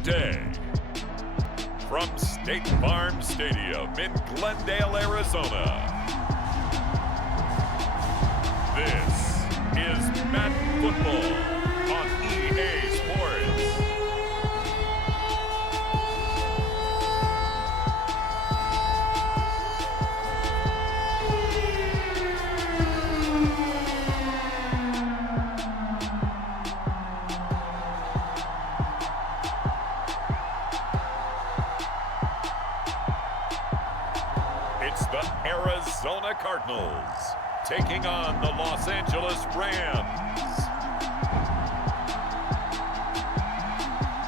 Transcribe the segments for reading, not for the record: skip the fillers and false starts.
today. From State Farm Stadium in Glendale, Arizona, this is Madden Football on EA Sports. It's the Arizona Cardinals taking on the Los Angeles Rams.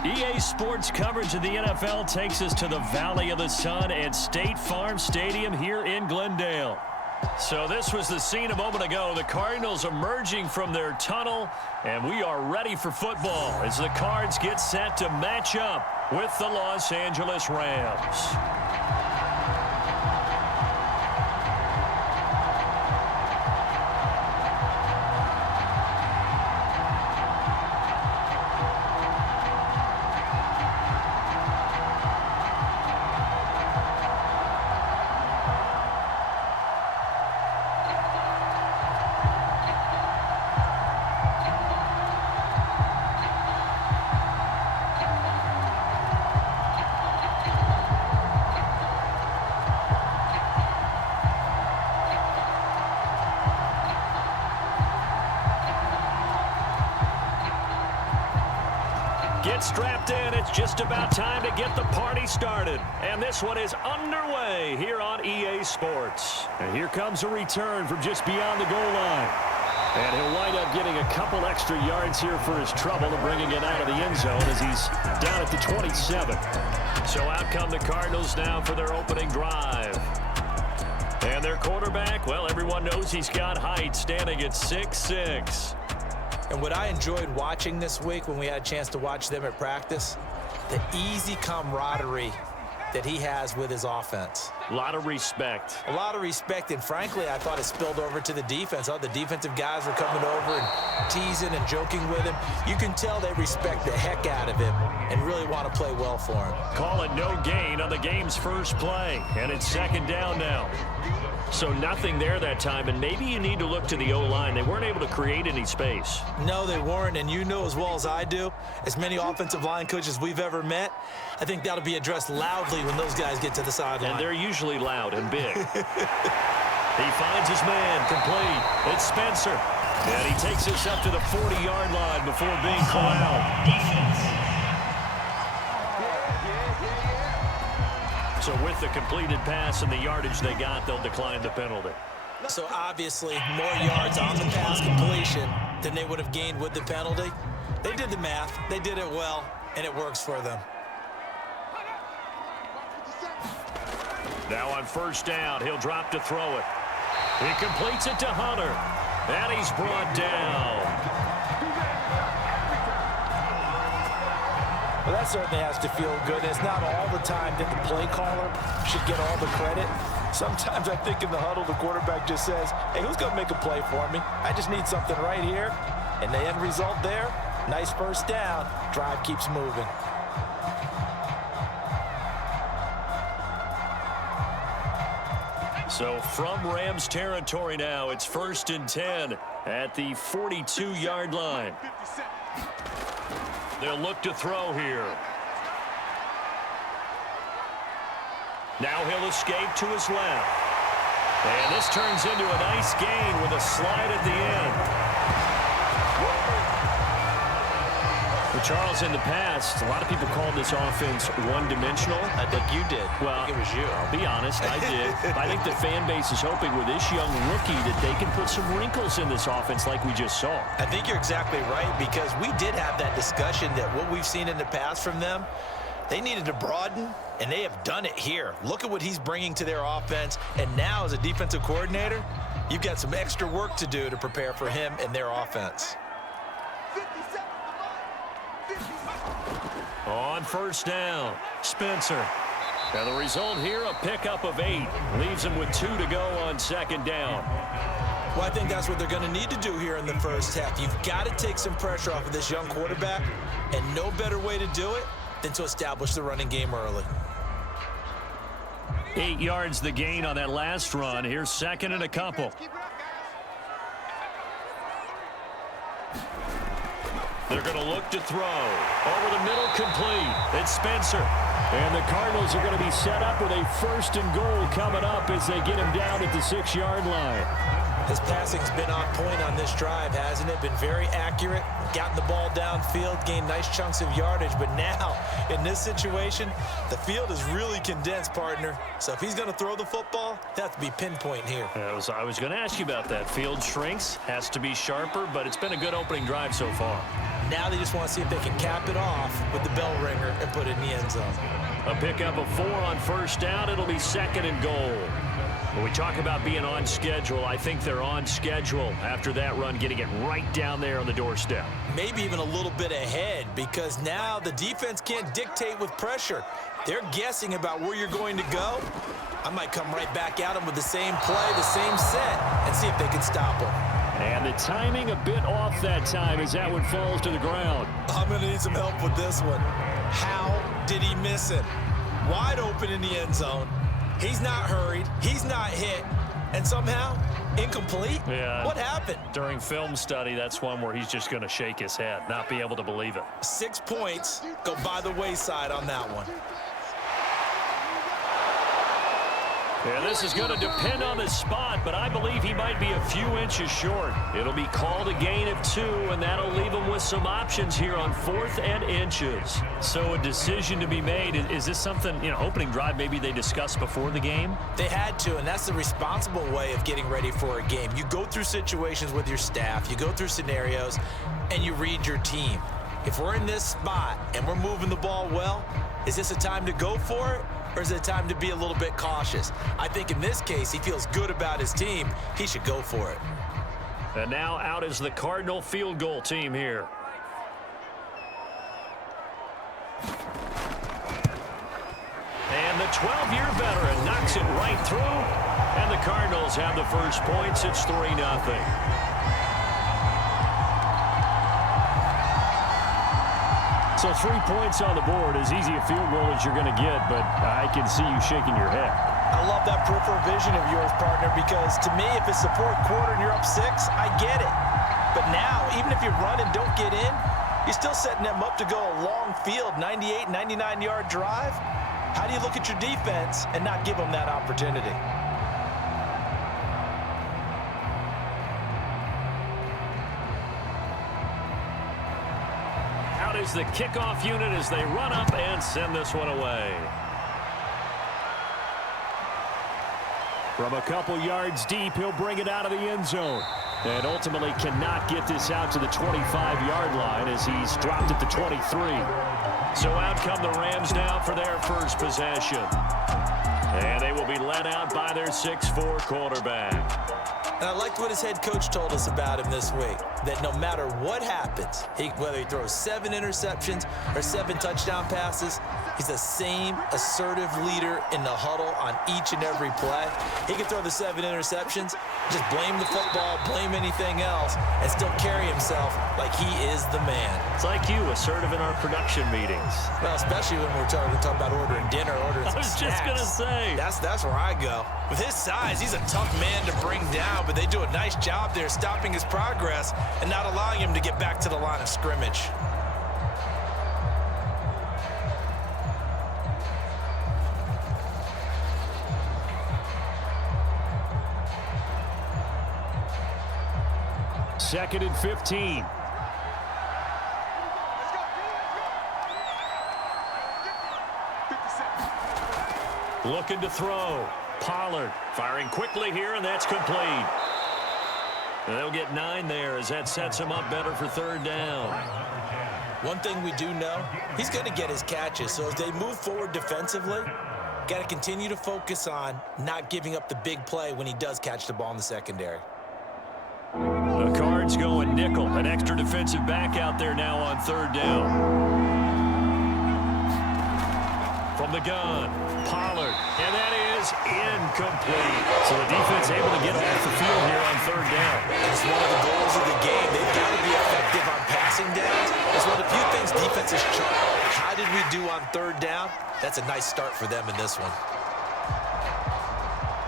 EA Sports coverage of the NFL takes us to the Valley of the Sun at State Farm Stadium here in Glendale. So this was the scene a moment ago. The Cardinals emerging from their tunnel, and we are ready for football as the Cards get set to match up with the Los Angeles Rams. Get strapped in. It's just about time to get the party started. And this one is underway here on EA Sports. And here comes a return from just beyond the goal line. And he'll wind up getting a couple extra yards here for his trouble and bringing it out of the end zone as he's down at the 27. So out come the Cardinals now for their opening drive. And their quarterback, well, everyone knows he's got height, standing at 6'6". And what I enjoyed watching this week when we had a chance to watch them at practice, the easy camaraderie that he has with his offense. A lot of respect. A lot of respect, and frankly, I thought it spilled over to the defense. Oh, the defensive guys were coming over and teasing and joking with him. You can tell they respect the heck out of him and really want to play well for him. Call it no gain on the game's first play, and it's second down now. So nothing there that time, and maybe you need to look to the O-line. They weren't able to create any space. No, they weren't, and you know as well as I do, as many offensive line coaches we've ever met, I think that'll be addressed loudly when those guys get to the sideline. And they're usually loud and big. He finds his man, complete. It's Spencer. And he takes us up to the 40-yard line before being called out. Defense. So with the completed pass and the yardage they got, they'll decline the penalty. So obviously more yards on the pass completion than they would have gained with the penalty. They did the math. They did it well, and it works for them. Now on first down, he'll drop to throw it. He completes it to Hunter. And he's brought down. Well, that certainly has to feel good. It's not all the time that the play caller should get all the credit. Sometimes I think in the huddle, the quarterback just says, hey, who's going to make a play for me? I just need something right here. And the end result there, nice first down. Drive keeps moving. So from Rams territory now, it's 1st and 10 at the 42-yard line. They'll look to throw here. Now he'll escape to his left. And this turns into a nice gain with a slide at the end. Well, Charles, in the past, a lot of people called this offense one-dimensional. I think you did. Well, I think it was you. I'll be honest, I did. I think the fan base is hoping with this young rookie that they can put some wrinkles in this offense like we just saw. I think you're exactly right, because we did have that discussion that what we've seen in the past from them, they needed to broaden, and they have done it here. Look at what he's bringing to their offense, and now as a defensive coordinator, you've got some extra work to do to prepare for him and their offense. On first down, Spencer. And the result here, a pickup of 8. Leaves him with 2 to go on second down. Well, I think that's what they're going to need to do here in the first half. You've got to take some pressure off of this young quarterback, and no better way to do it than to establish the running game early. 8 yards the gain on that last run. Here's second and a couple. They're going to look to throw. Over the middle, complete. It's Spencer. And the Cardinals are going to be set up with a 1st and goal coming up as they get him down at the 6-yard line. His passing's been on point on this drive, hasn't it? Been very accurate, gotten the ball downfield, gained nice chunks of yardage. But now, in this situation, the field is really condensed, partner. So if he's going to throw the football, it has to be pinpoint here. I was going to ask you about that. Field shrinks, has to be sharper, but it's been a good opening drive so far. Now they just want to see if they can cap it off with the bell ringer and put it in the end zone. A pickup of 4 on 1st down. It'll be 2nd and goal. When we talk about being on schedule, I think they're on schedule after that run, getting it right down there on the doorstep. Maybe even a little bit ahead, because now the defense can't dictate with pressure. They're guessing about where you're going to go. I might come right back at them with the same play, the same set, and see if they can stop them. And the timing a bit off that time as that one falls to the ground. I'm going to need some help with this one. How did he miss it? Wide open in the end zone. He's not hurried. He's not hit. And somehow, incomplete? Yeah. What happened? During film study, that's one where he's just going to shake his head, not be able to believe it. 6 points go by the wayside on that one. Yeah, this is going to depend on the spot, but I believe he might be a few inches short. It'll be called a gain of 2, and that'll leave him with some options here on 4th and inches. So a decision to be made. Is this something, opening drive maybe they discussed before the game? They had to, and that's the responsible way of getting ready for a game. You go through situations with your staff, you go through scenarios, and you read your team. If we're in this spot and we're moving the ball well, is this a time to go for it? Or is it time to be a little bit cautious? I think in this case, he feels good about his team. He should go for it. And now out is the Cardinal field goal team here. And the 12-year veteran knocks it right through. And the Cardinals have the first points. It's 3-0. So 3 points on the board, as easy a field goal as you're going to get, but I can see you shaking your head. I love that peripheral vision of yours, partner, because to me, if it's the 4th quarter and you're up 6, I get it. But now, even if you run and don't get in, you're still setting them up to go a long field, 98, 99-yard drive. How do you look at your defense and not give them that opportunity? Is the kickoff unit as they run up and send this one away. From a couple yards deep, he'll bring it out of the end zone. And ultimately cannot get this out to the 25-yard line as he's dropped at the 23. So out come the Rams now for their first possession. And they will be led out by their 6'4" quarterback. And I liked what his head coach told us about him this week, that no matter what happens, whether he throws 7 interceptions or 7 touchdown passes, he's the same assertive leader in the huddle on each and every play. He can throw the 7 interceptions, just blame the football, blame anything else, and still carry himself like he is the man. It's like you, assertive in our production meetings. Well, especially when we're talking about ordering dinner, ordering some snacks. I was just going to say. That's where I go. With his size, he's a tough man to bring down, but they do a nice job there stopping his progress and not allowing him to get back to the line of scrimmage. Second and 15. Looking to throw. Pollard firing quickly here, and that's complete. And they'll get 9 there as that sets him up better for 3rd down. One thing we do know, he's going to get his catches. So as they move forward defensively, got to continue to focus on not giving up the big play when he does catch the ball in the secondary. The Cards going nickel. An extra defensive back out there now on 3rd down. From the gun, Pollard, and that is incomplete. So the defense able to get off the field here on 3rd down. It's one of the goals of the game. They've got to be effective effective on passing downs is one of the few things defenses chart. How did we do on third down? That's a nice start for them in this one.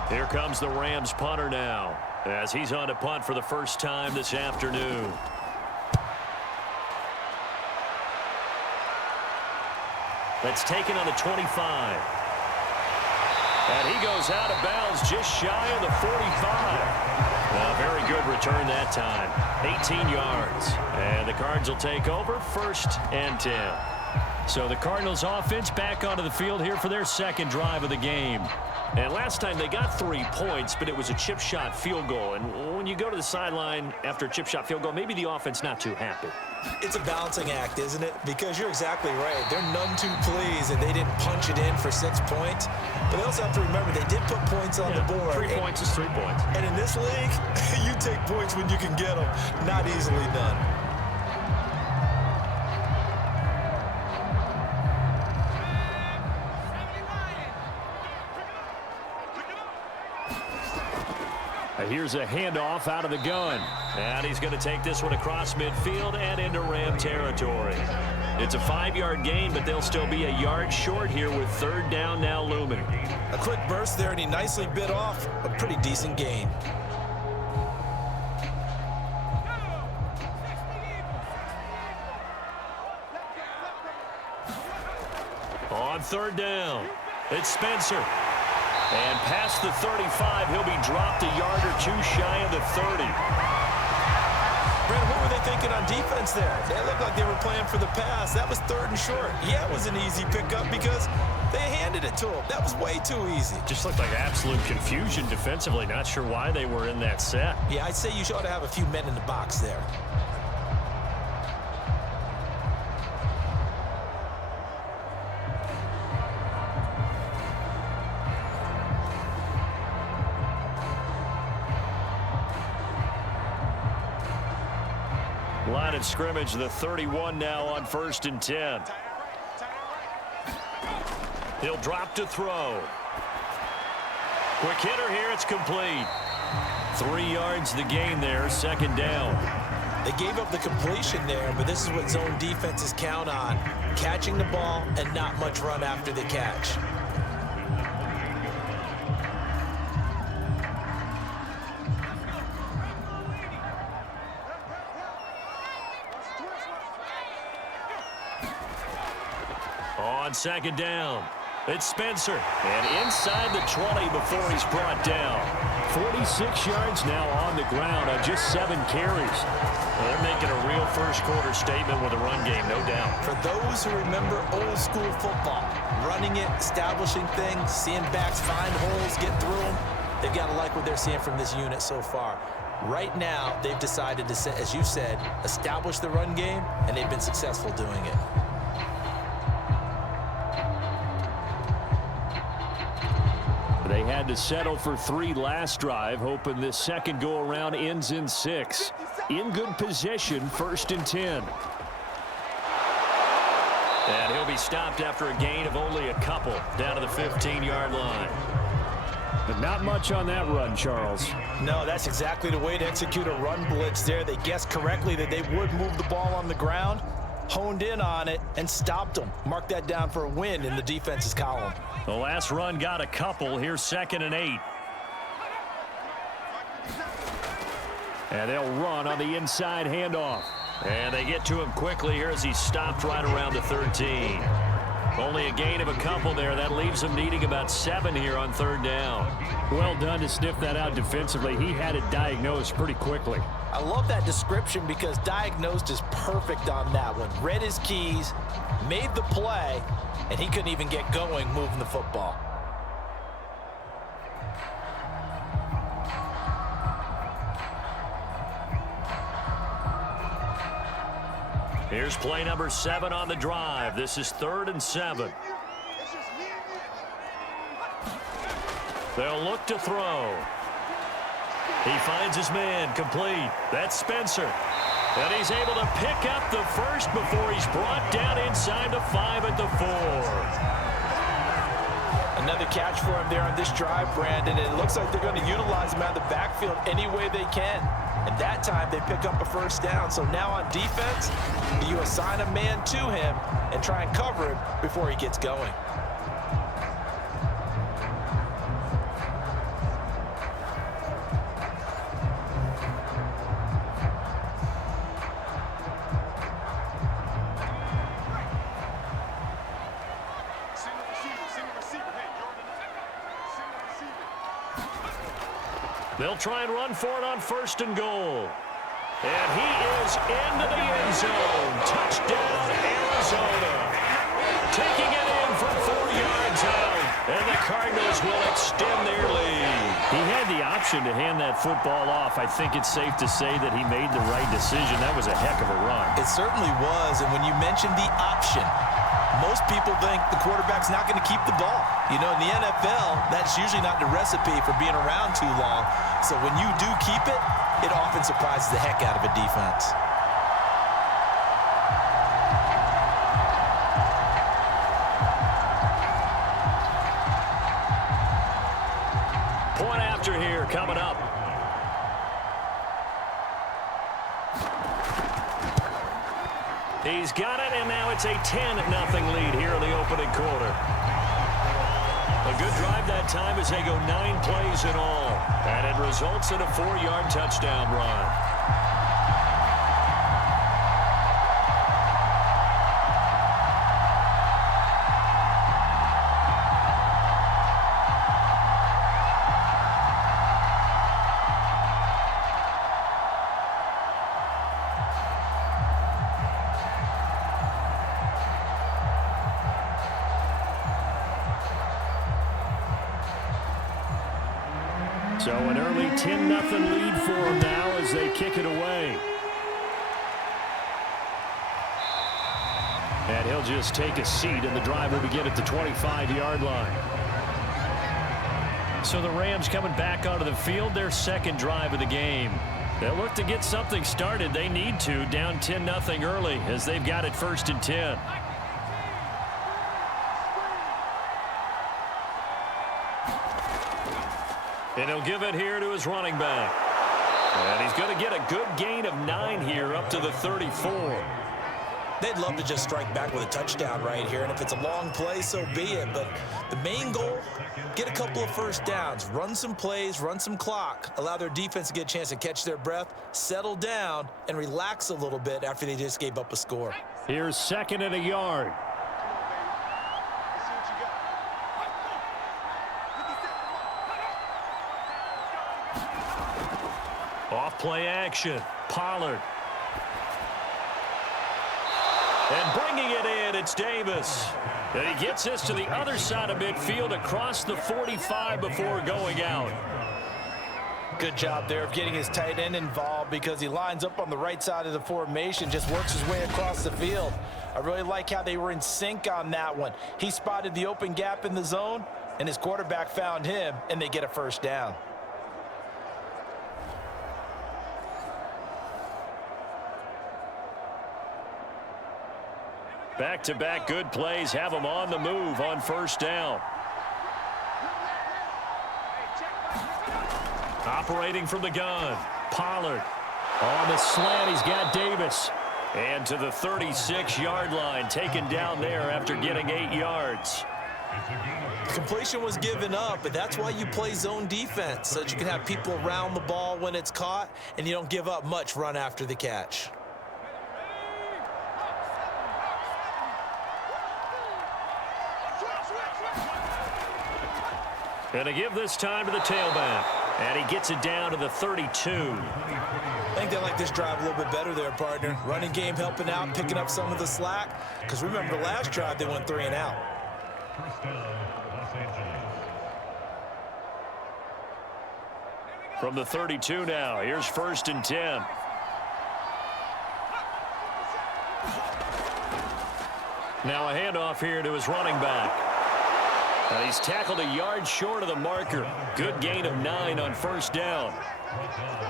Here comes the Rams punter now, as he's on to punt for the first time this afternoon. That's taken on the 25. And he goes out of bounds just shy of the 45. A very good return that time. 18 yards. And the Cards will take over, 1st and 10. So the Cardinals offense back onto the field here for their second drive of the game. And last time they got 3 points, but it was a chip shot field goal. And when you go to the sideline after a chip shot field goal, maybe the offense not too happy. It's a balancing act, isn't it? Because you're exactly right. They're none too pleased that they didn't punch it in for 6 points. But they also have to remember they did put points on the board. 3 points is 3 points. And in this league, you take points when you can get them. Not easily done. Here's a handoff out of the gun. And he's going to take this one across midfield and into Ram territory. It's a 5-yard gain, but they'll still be a yard short here with third down now looming. A quick burst there, and he nicely bit off a pretty decent gain. On third down, it's Spencer. And past the 35, he'll be dropped a yard or two shy of the 30. Brent, what were they thinking on defense there? They looked like they were playing for the pass. That was 3rd and short. Yeah, it was an easy pickup because they handed it to him. That was way too easy. Just looked like absolute confusion defensively. Not sure why they were in that set. Yeah, I'd say you ought to have a few men in the box there. Line of scrimmage, the 31 now on 1st and 10. He'll drop to throw. Quick hitter here, it's complete. 3 yards the gain there, 2nd down. They gave up the completion there, but this is what zone defenses count on. Catching the ball and not much run after the catch. On 2nd down, it's Spencer. And inside the 20 before he's brought down. 46 yards now on the ground on just 7 carries. Well, they're making a real first-quarter statement with a run game, no doubt. For those who remember old-school football, running it, establishing things, seeing backs find holes, get through them, they've got to like what they're seeing from this unit so far. Right now, they've decided to, as you said, establish the run game, and they've been successful doing it. They had to settle for 3 last drive, hoping this second go-around ends in 6. In good position, 1st and 10. And he'll be stopped after a gain of only a couple, down to the 15-yard line. But not much on that run, Charles. No, that's exactly the way to execute a run blitz there. They guessed correctly that they would move the ball on the ground, honed in on it, and stopped them. Mark that down for a win in the defense's column. The last run got a couple. Here's 2nd and 8. And they'll run on the inside handoff. And they get to him quickly here as he's stopped right around the 13. Only a gain of a couple there. That leaves him needing about 7 here on 3rd down. Well done to sniff that out defensively. He had it diagnosed pretty quickly. I love that description because diagnosed is perfect on that one. Read his keys, made the play, and he couldn't even get going moving the football. Here's play number 7 on the drive. This is 3rd and 7. They'll look to throw. He finds his man, complete. That's Spencer. And he's able to pick up the first before he's brought down inside the 5 at the 4. Another catch for him there on this drive, Brandon. And it looks like they're going to utilize him out of the backfield any way they can. And that time they pick up a first down. So now on defense, you assign a man to him and try and cover him before he gets going. They'll try and run for it on 1st and goal. And he is into the end zone. Touchdown, Arizona. Taking it in from 4 yards out. And the Cardinals will extend their lead. He had the option to hand that football off. I think it's safe to say that he made the right decision. That was a heck of a run. It certainly was. And when you mentioned the option, most people think the quarterback's not going to keep the ball. You know, in the NFL, that's usually not the recipe for being around too long. So when you do keep it, it often surprises the heck out of a defense. Point after here coming up. He's got it, and now it's a 10-0 lead here in the opening quarter. A good drive that time as they go 9 plays in all, and it results in a 4-yard touchdown run. So an early 10-0 lead for them now as they kick it away. And he'll just take a seat, and the drive will begin at the 25-yard line. So the Rams coming back onto the field, their 2nd drive of the game. They'll look to get something started. They need to, down 10-0 early as they've got it 1st and 10. And he'll give it here to his running back. And he's going to get a good gain of 9 here up to the 34. They'd love to just strike back with a touchdown right here, and if it's a long play, so be it. But the main goal, get a couple of first downs, run some plays, run some clock, allow their defense to get a chance to catch their breath, settle down, and relax a little bit after they just gave up a score. Here's 2nd and a yard. Off play action. Pollard. And bringing it in, it's Davis. And he gets this to the other side of midfield across the 45 before going out. Good job there of getting his tight end involved because he lines up on the right side of the formation, just works his way across the field. I really like how they were in sync on that one. He spotted the open gap in the zone, and his quarterback found him, and they get a first down. Back-to-back good plays have them on the move on 1st down. Operating from the gun. Pollard. On the slant, he's got Davis. And to the 36-yard line, taken down there after getting 8 yards. Completion was given up, but that's why you play zone defense, so that you can have people around the ball when it's caught, and you don't give up much run after the catch. And to give this time to the tailback. And he gets it down to the 32. I think they like this drive a little bit better there, partner. Running game helping out, picking up some of the slack. Because remember, the last drive, they went 3 and out. From the 32 now, here's 1st and 10. Now a handoff here to his running back. And he's tackled a yard short of the marker. Good gain of 9 on 1st down.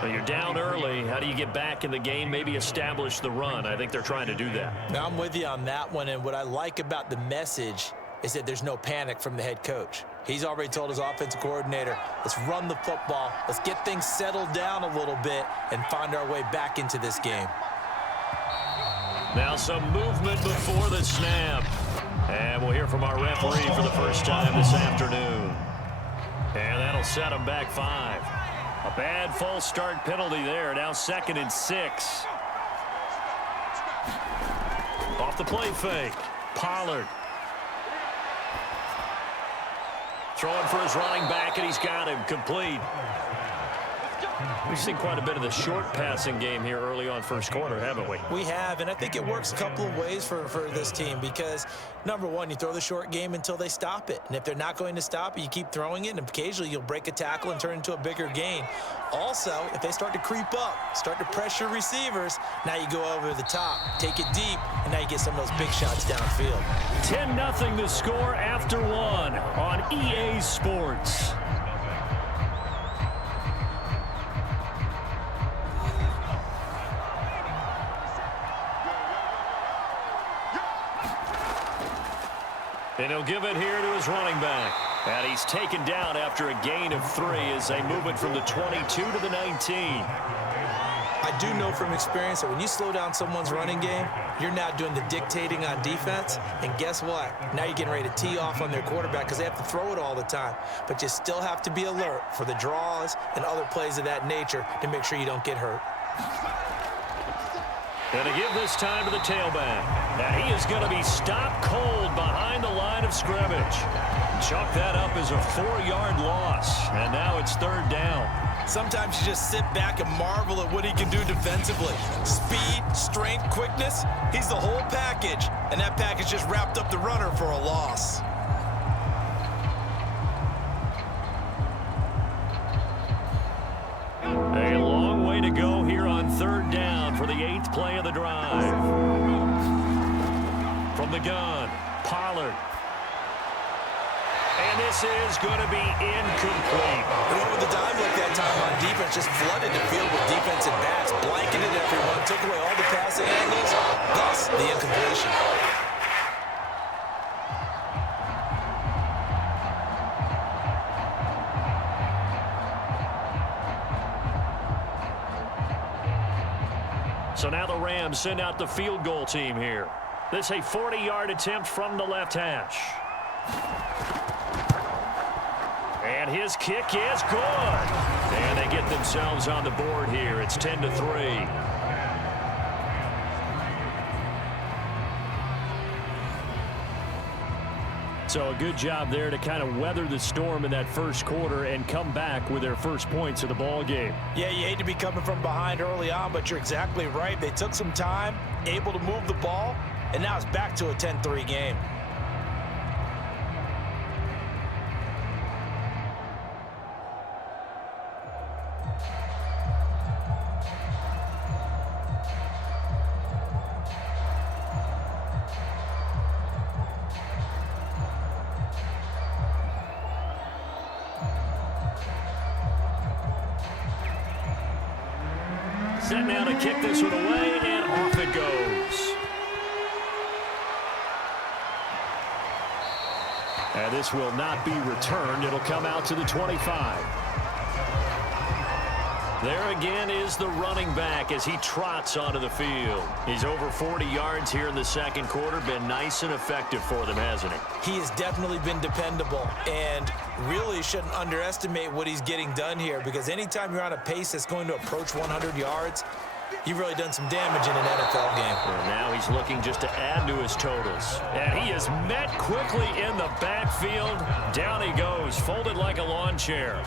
Well, you're down early. How do you get back in the game? Maybe establish the run. I think they're trying to do that. Now, I'm with you on that one, and what I like about the message is that there's no panic from the head coach. He's already told his offensive coordinator, let's run the football, let's get things settled down a little bit and find our way back into this game. Now some movement before the snap. And we'll hear from our referee for the first time this afternoon. And that'll set him back 5. A bad false start penalty there. Now 2nd and 6. Off the play fake. Pollard. Throwing for his running back, and he's got him complete. We've seen quite a bit of the short passing game here early on first quarter, haven't we? We have, and I think it works a couple of ways for this team because, number one, you throw the short game until they stop it. And if they're not going to stop it, you keep throwing it, and occasionally you'll break a tackle and turn into a bigger gain. Also, if they start to creep up, start to pressure receivers, now you go over the top, take it deep, and now you get some of those big shots downfield. 10-0 the score after 1 on EA Sports. And he'll give it here to his running back. And he's taken down after a gain of 3 as they move it from the 22 to the 19. I do know from experience that when you slow down someone's running game, you're now doing the dictating on defense. And guess what? Now you're getting ready to tee off on their quarterback because they have to throw it all the time. But you still have to be alert for the draws and other plays of that nature to make sure you don't get hurt. And to give this time to the tailback. And he is going to be stopped cold behind the line of scrimmage. Chalk that up as a 4-yard loss. And now it's 3rd down. Sometimes you just sit back and marvel at what he can do defensively. Speed, strength, quickness, he's the whole package. And that package just wrapped up the runner for a loss. A long way to go here on 3rd down for the 8th play of the drive. From the gun, Pollard. And this is going to be incomplete. And over the dive look that time on defense, just flooded the field with defensive backs, blanketed everyone, took away all the passing angles, thus the incompletion. So now the Rams send out the field goal team here. This a 40-yard attempt from the left hash. And his kick is good. And they get themselves on the board here. It's 10-3. So a good job there to kind of weather the storm in that first quarter and come back with their first points of the ball game. Yeah, you hate to be coming from behind early on, but you're exactly right. They took some time, able to move the ball, and now it's back to a 10-3 game. Set now to kick this one away, and off it goes. And this will not be returned. It'll come out to the 25. There again is the running back as he trots onto the field. He's over 40 yards here in the second quarter. Been nice and effective for them, hasn't he? He has definitely been dependable and really shouldn't underestimate what he's getting done here because anytime you're on a pace that's going to approach 100 yards, you've really done some damage in an NFL game. And now he's looking just to add to his totals. And he is met quickly in the backfield. Down he goes, folded like a lawn chair.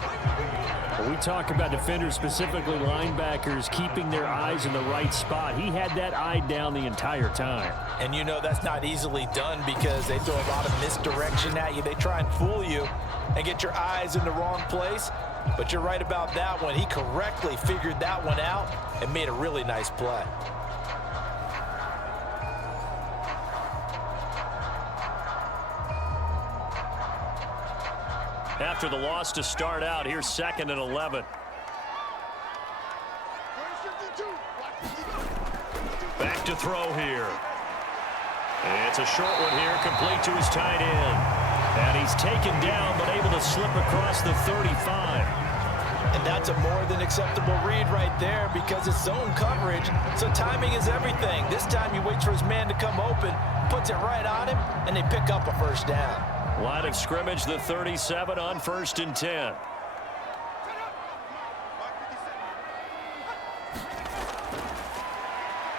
When we talk about defenders, specifically linebackers, keeping their eyes in the right spot, he had that eye down the entire time. And you know that's not easily done because they throw a lot of misdirection at you. They try and fool you and get your eyes in the wrong place. But you're right about that one. He correctly figured that one out and made a really nice play. After the loss to start out, here's 2nd and 11. Back to throw here. And it's a short one here, complete to his tight end. And he's taken down, but able to slip across the 35. And that's a more than acceptable read right there because it's zone coverage, so timing is everything. This time he waits for his man to come open, puts it right on him, and they pick up a first down. Line of scrimmage, the 37 on 1st and 10.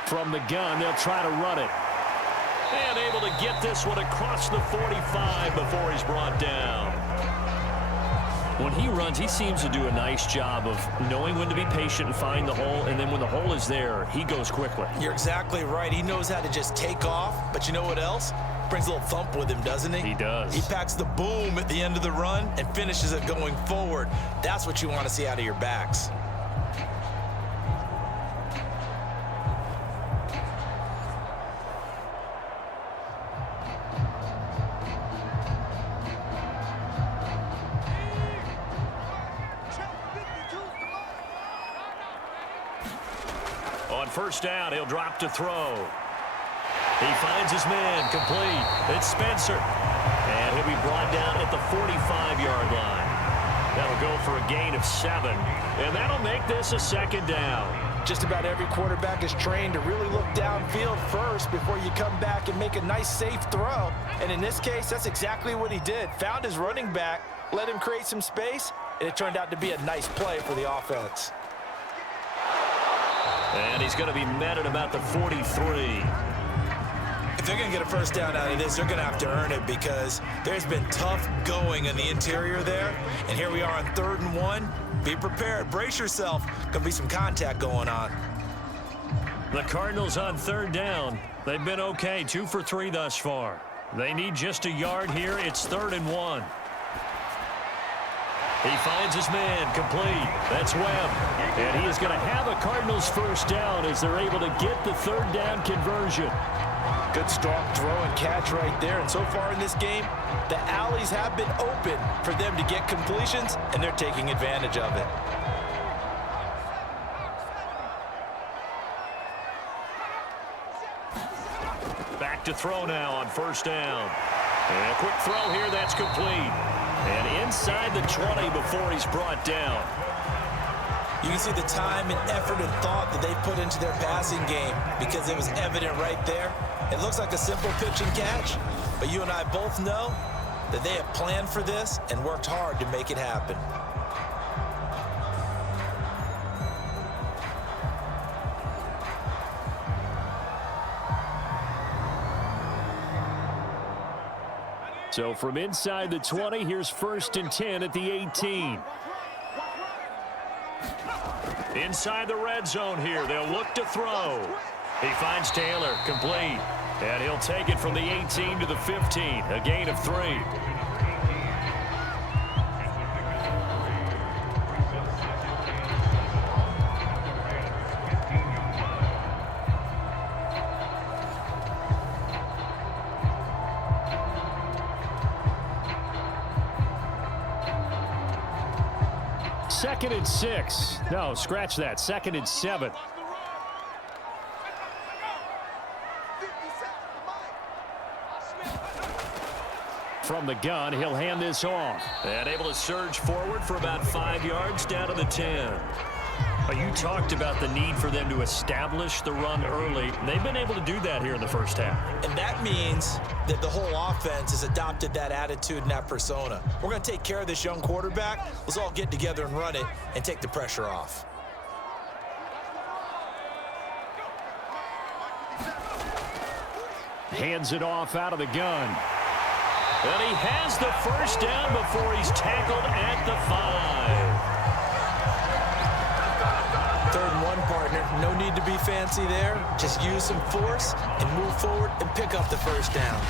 From the gun, they'll try to run it. And able to get this one across the 45 before he's brought down. When he runs, he seems to do a nice job of knowing when to be patient and find the hole, and then when the hole is there, he goes quickly. You're exactly right. He knows how to just take off, but you know what else? Brings a little thump with him, doesn't he? He does. He packs the boom at the end of the run and finishes it going forward. That's what you want to see out of your backs. On first down, he'll drop to throw. He finds his man, complete. It's Spencer. And he'll be brought down at the 45-yard line. That'll go for a gain of 7. And that'll make this a second down. Just about every quarterback is trained to really look downfield first before you come back and make a nice, safe throw. And in this case, that's exactly what he did. Found his running back, let him create some space, and it turned out to be a nice play for the offense. And he's going to be met at about the 43. If they're going to get a first down out of this, they're going to have to earn it because there's been tough going in the interior there. And here we are on 3rd and 1. Be prepared. Brace yourself. Going to be some contact going on. The Cardinals on 3rd down. They've been okay, 2 for 3 thus far. They need just a yard here. It's 3rd and 1. He finds his man, complete. That's Webb. And he is going to have a Cardinals first down as they're able to get the 3rd down conversion. Good strong throw and catch right there. And so far in this game, the alleys have been open for them to get completions, and they're taking advantage of it. Back to throw now on first down. And a quick throw here, that's complete. And inside the 20 before he's brought down. You can see the time and effort and thought that they put into their passing game because it was evident right there. It looks like a simple pitch and catch, but you and I both know that they have planned for this and worked hard to make it happen. So from inside the 20, here's 1st and 10 at the 18. Inside the red zone here, they'll look to throw. He finds Taylor, complete. And he'll take it from the 18 to the 15, a gain of 3. Second and 6. No, scratch that. 2nd and 7. From the gun, he'll hand this off. And able to surge forward for about 5 yards down to the 10. You talked about the need for them to establish the run early. They've been able to do that here in the first half. And that means that the whole offense has adopted that attitude and that persona. We're going to take care of this young quarterback. Let's all get together and run it and take the pressure off. Hands it off out of the gun. And he has the first down before he's tackled at the 5. 3rd and 1, partner. No need to be fancy there. Just use some force and move forward and pick up the first down.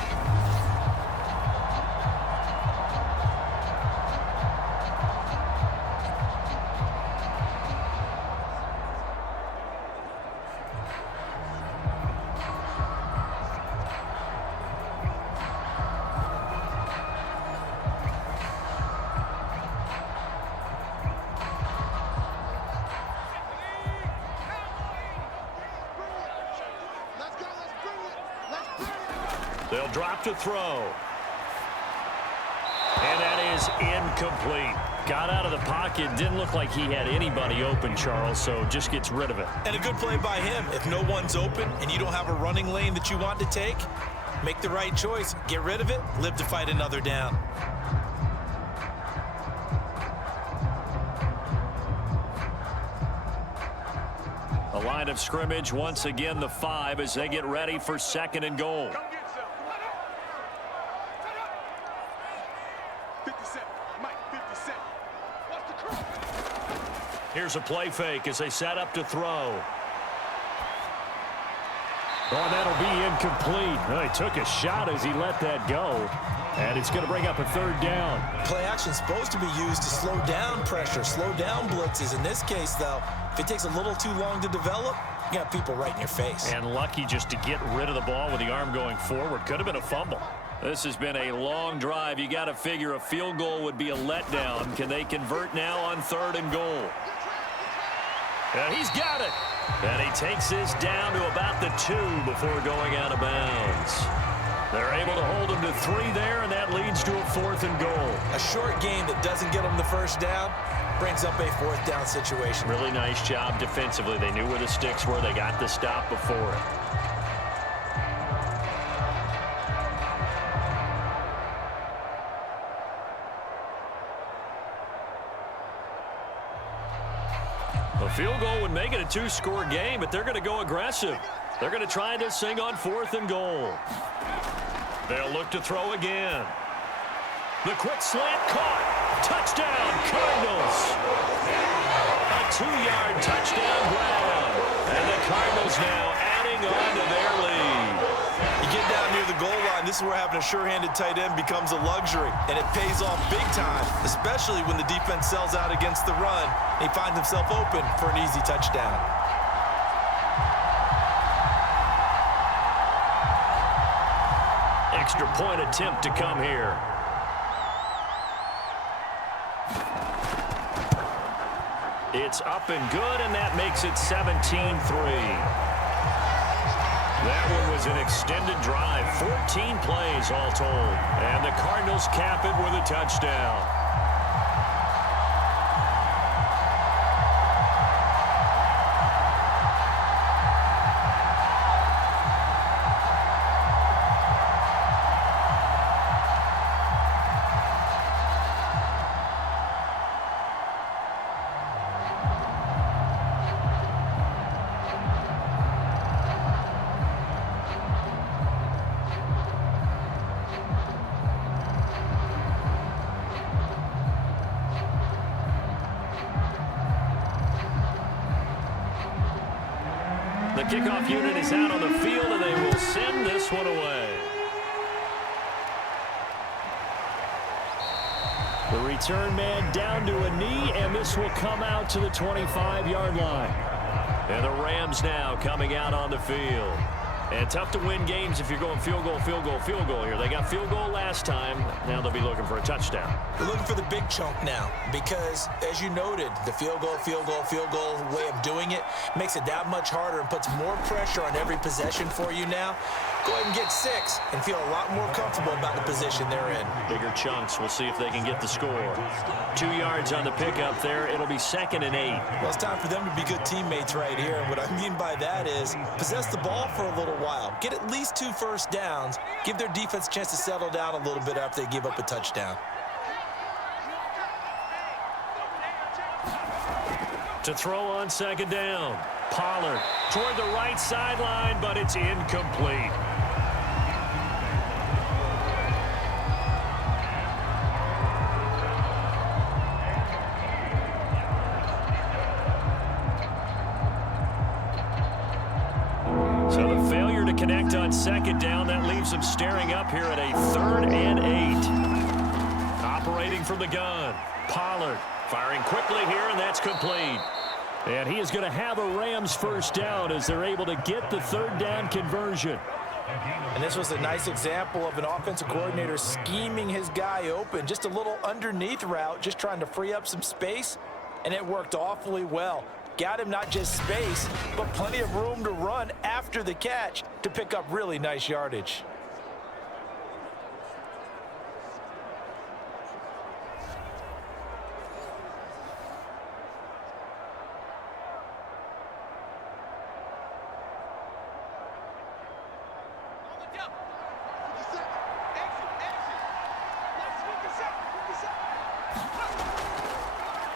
They'll drop to throw. And that is incomplete. Got out of the pocket. Didn't look like he had anybody open, Charles, so just gets rid of it. And a good play by him. If no one's open and you don't have a running lane that you want to take, make the right choice. Get rid of it. Live to fight another down. A line of scrimmage, once again, the 5 as they get ready for 2nd and goal. Here's a play fake as they set up to throw. Oh, and that'll be incomplete. Oh, he took a shot as he let that go. And it's going to bring up a 3rd down. Play action is supposed to be used to slow down pressure, slow down blitzes. In this case, though, if it takes a little too long to develop, you got people right in your face. And lucky just to get rid of the ball with the arm going forward. Could have been a fumble. This has been a long drive. You got to figure a field goal would be a letdown. Can they convert now on 3rd and goal? And he's got it. And he takes this down to about the 2 before going out of bounds. They're able to hold him to 3 there, and that leads to a 4th and goal. A short game that doesn't get them the 1st down brings up a 4th down situation. Really nice job defensively. They knew where the sticks were. They got the stop before it. A field goal would make it a 2-score game, but they're going to go aggressive. They're going to try this thing on 4th and goal. They'll look to throw again. The quick slant caught. Touchdown, Cardinals. A 2-yard touchdown grab. And the Cardinals now adding on to their lead. You get down near the goal line, this is where having a sure-handed tight end becomes a luxury, and it pays off big time, especially when the defense sells out against the run, and he finds himself open for an easy touchdown. Extra point attempt to come here. It's up and good, and that makes it 17-3. That one was an extended drive, 14 plays all told. And the Cardinals cap it with a touchdown. The kickoff unit is out on the field, and they will send this one away. The return man down to a knee, and this will come out to the 25-yard line. And the Rams now coming out on the field. And tough to win games if you're going field goal, field goal, field goal here. They got field goal last time. Now they'll be looking for a touchdown. They're looking for the big chunk now because, as you noted, the field goal way of doing it makes it that much harder and puts more pressure on every possession for you now. Go ahead and get 6 and feel a lot more comfortable about the position they're in. Bigger chunks. We'll see if they can get the score. 2 yards on the pickup there. It'll be 2nd and 8. Well, it's time for them to be good teammates right here. And what I mean by that is possess the ball for a little while. Get at least 2 first downs. Give their defense a chance to settle down a little bit after they give up a touchdown. To throw on 2nd down. Pollard toward the right sideline, but it's incomplete. So the failure to connect on 2nd down, that leaves them staring up here at a 3rd and 8. Operating from the gun. Pollard firing quickly here, and that's complete. And he is going to have a Rams first down as they're able to get the 3rd down conversion. And this was a nice example of an offensive coordinator scheming his guy open. Just a little underneath route, just trying to free up some space, and it worked awfully well. Got him not just space, but plenty of room to run after the catch to pick up really nice yardage.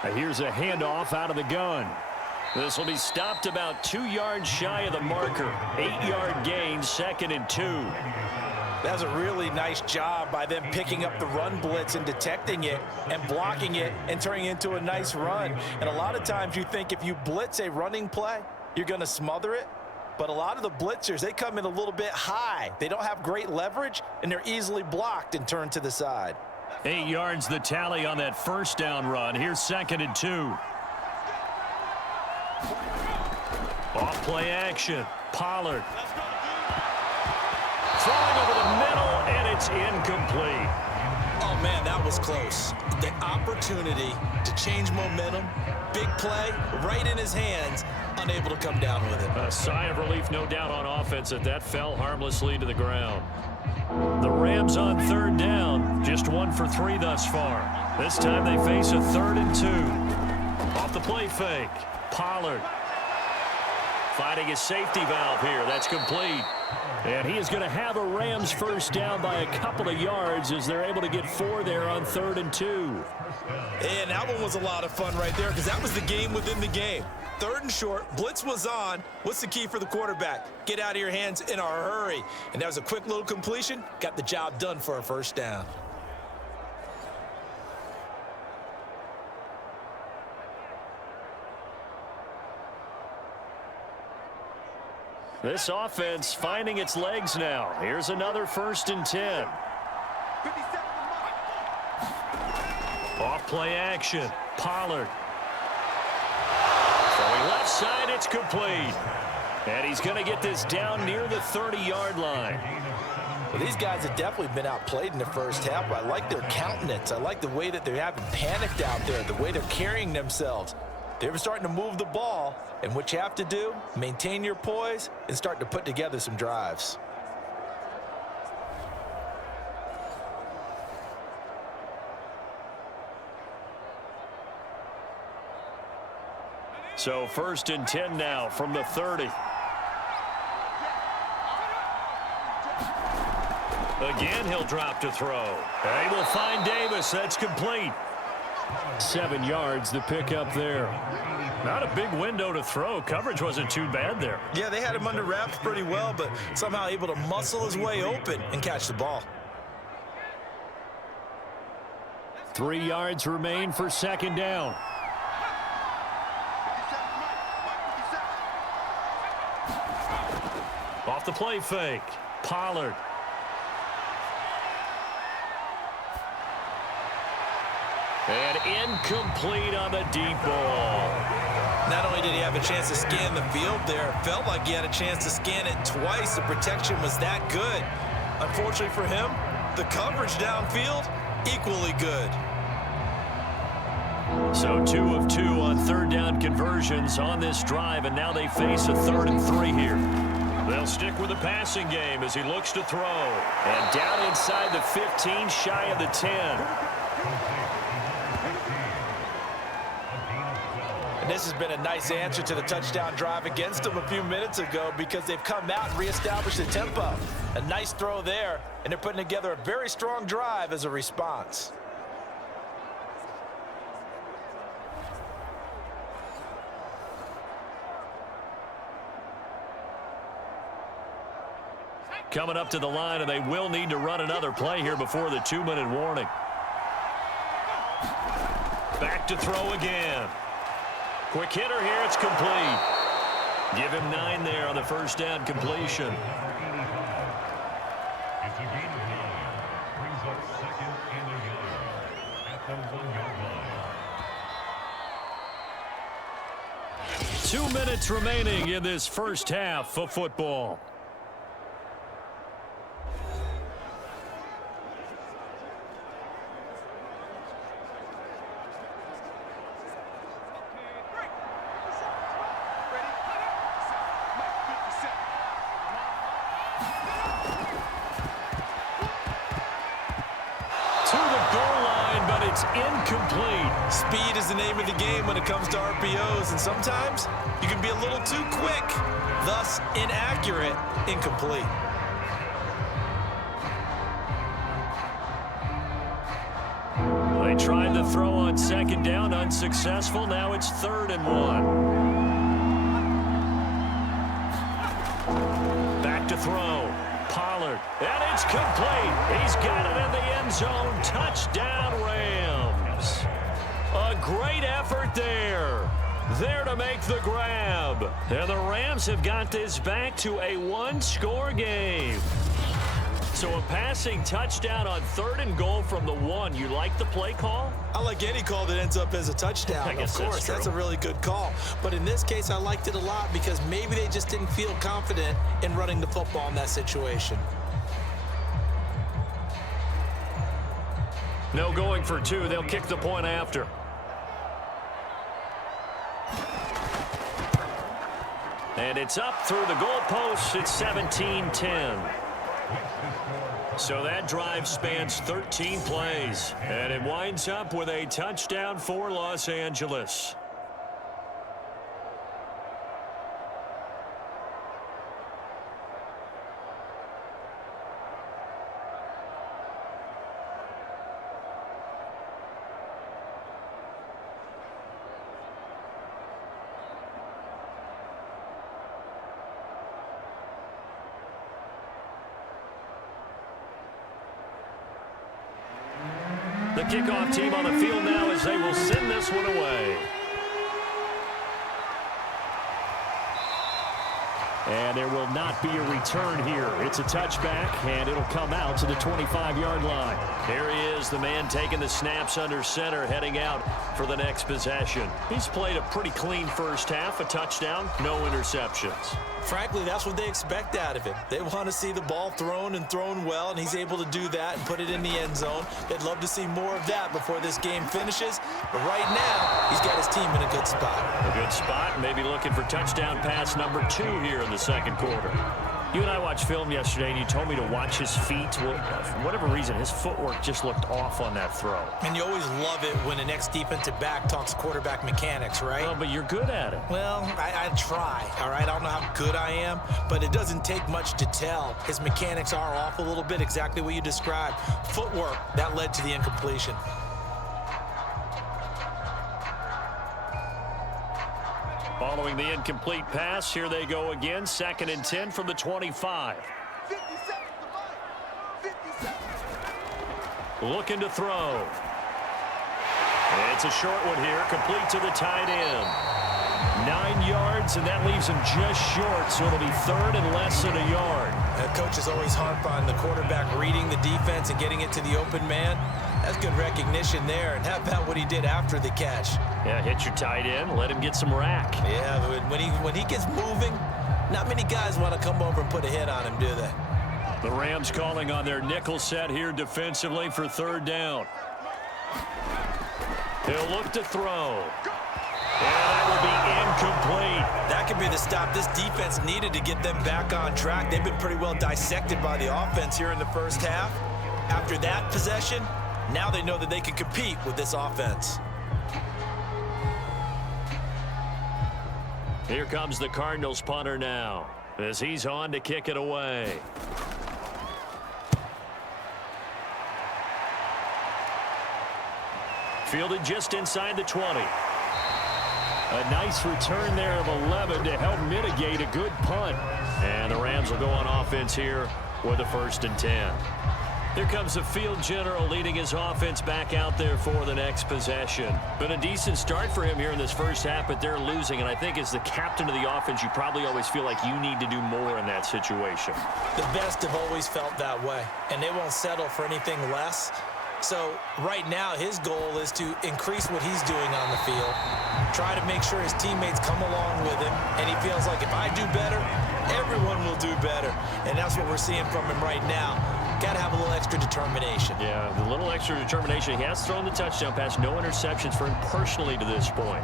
Here's a handoff out of the gun. This will be stopped about 2 yards shy of the marker. 8-yard gain, 2nd and 2. That's a really nice job by them picking up the run blitz and detecting it and blocking it and turning it into a nice run. And a lot of times you think if you blitz a running play, you're going to smother it. But a lot of the blitzers, they come in a little bit high. They don't have great leverage, and they're easily blocked and turned to the side. 8 yards the tally on that first down run. Here's 2nd and 2. Off play action. Pollard. Throwing over the middle, and it's incomplete. Oh, man, that was close. The opportunity to change momentum, big play, right in his hands, unable to come down with it. A sigh of relief, no doubt, on offense that fell harmlessly to the ground. The Rams on 3rd down, just 1 for 3 thus far. This time they face a 3rd and 2. Off the play fake. Pollard. Finding a safety valve here. That's complete. And he is going to have a Rams first down by a couple of yards as they're able to get 4 there on 3rd and 2. And that one was a lot of fun right there because that was the game within the game. 3rd and short, blitz was on. What's the key for the quarterback? Get out of your hands in a hurry. And that was a quick little completion. Got the job done for a first down. This offense finding its legs now. Here's another 1st and 10. Off play action. Pollard. Throwing left side, it's complete. And he's going to get this down near the 30-yard line. Well, these guys have definitely been outplayed in the first half. I like their countenance. I like the way that they haven't panicked out there, the way they're carrying themselves. They're starting to move the ball, and what you have to do, maintain your poise and start to put together some drives. So 1st and 10 now from the 30. Again, he'll drop to throw. They will find Davis. That's complete. 7 yards the pickup there. Not a big window to throw. Coverage wasn't too bad there. Yeah, they had him under wraps pretty well, but somehow able to muscle his way open and catch the ball. 3 yards remain for 2nd down. Off the play fake. Pollard. And incomplete on the deep ball. Not only did he have a chance to scan the field there, felt like he had a chance to scan it twice. The protection was that good. Unfortunately for him, the coverage downfield, equally good. So 2 of 2 on 3rd down conversions on this drive, and now they face a 3rd and 3 here. They'll stick with the passing game as he looks to throw. And down inside the 15, shy of the 10. This has been a nice answer to the touchdown drive against them a few minutes ago because they've come out and reestablished the tempo. A nice throw there, and they're putting together a very strong drive as a response. Coming up to the line, and they will need to run another play here before the 2-minute warning. Back to throw again. Quick hitter here, it's complete. Give him 9 there on the first down completion. It's a gain of 9. Brings up 2nd and a yard at the 1-yard line. 2 minutes remaining in this first half of football. Incomplete. Speed is the name of the game when it comes to RPOs, and sometimes you can be a little too quick, thus inaccurate, incomplete. They tried the throw on second down, unsuccessful. Now it's 3rd and 1. Back to throw. Pollard. And it's complete. He's got it in the end zone. Touchdown, Rams. A great effort there. There to make the grab. And the Rams have got this back to a one-score game. So a passing touchdown on 3rd and goal from the 1. You like the play call? I like any call that ends up as a touchdown. I guess of course, that's a really good call. But in this case, I liked it a lot because maybe they just didn't feel confident in running the football in that situation. No going for 2. They'll kick the point after. And it's up through the goalposts. It's 17-10. So that drive spans 13 plays. And it winds up with a touchdown for Los Angeles. The kickoff team on the field now as they will send this one away. And there will not be a return here. It's a touchback, and it'll come out to the 25-yard line. Here he is, the man taking the snaps under center, heading out for the next possession. He's played a pretty clean first half, a touchdown, no interceptions. Frankly, that's what they expect out of him. They want to see the ball thrown and thrown well, and he's able to do that and put it in the end zone. They'd love to see more of that before this game finishes. But right now, he's got his team in a good spot. A good spot, maybe looking for touchdown pass number 2 here in the second quarter. You and I watched film yesterday, and you told me to watch his feet. Well, for whatever reason, his footwork just looked off on that throw. And you always love it when an ex-defensive back talks quarterback mechanics, right? Oh, but you're good at it. Well, I try, all right? I don't know how good I am, but it doesn't take much to tell. His mechanics are off a little bit, exactly what you described. Footwork, that led to the incompletion. Following the incomplete pass, here they go again. 2nd and 10 from the 25. Looking to throw. It's a short one here, complete to the tight end. 9 yards, and that leaves him just short, so it'll be 3rd and less than a yard. Coaches always harp on the quarterback reading the defense and getting it to the open man. That's good recognition there. And how about what he did after the catch? Yeah, hit your tight end, let him get some rack. Yeah, when he gets moving, not many guys want to come over and put a hit on him, do they? The Rams calling on their nickel set here defensively for 3rd down. He'll look to throw. And that will be incomplete. That could be the stop this defense needed to get them back on track. They've been pretty well dissected by the offense here in the first half. After that possession, now they know that they can compete with this offense. Here comes the Cardinals punter now as he's on to kick it away. Fielded just inside the 20. A nice return there of 11 to help mitigate a good punt. And the Rams will go on offense here with a 1st and 10. Here comes the field general leading his offense back out there for the next possession. Been a decent start for him here in this first half, but they're losing. And I think as the captain of the offense, you probably always feel like you need to do more in that situation. The best have always felt that way, and they won't settle for anything less. So right now his goal is to increase what he's doing on the field, try to make sure his teammates come along with him, and he feels like if I do better, everyone will do better. And that's what we're seeing from him right now. Got to have a little extra determination. Yeah, the little extra determination. He has thrown the touchdown pass, no interceptions for him personally to this point.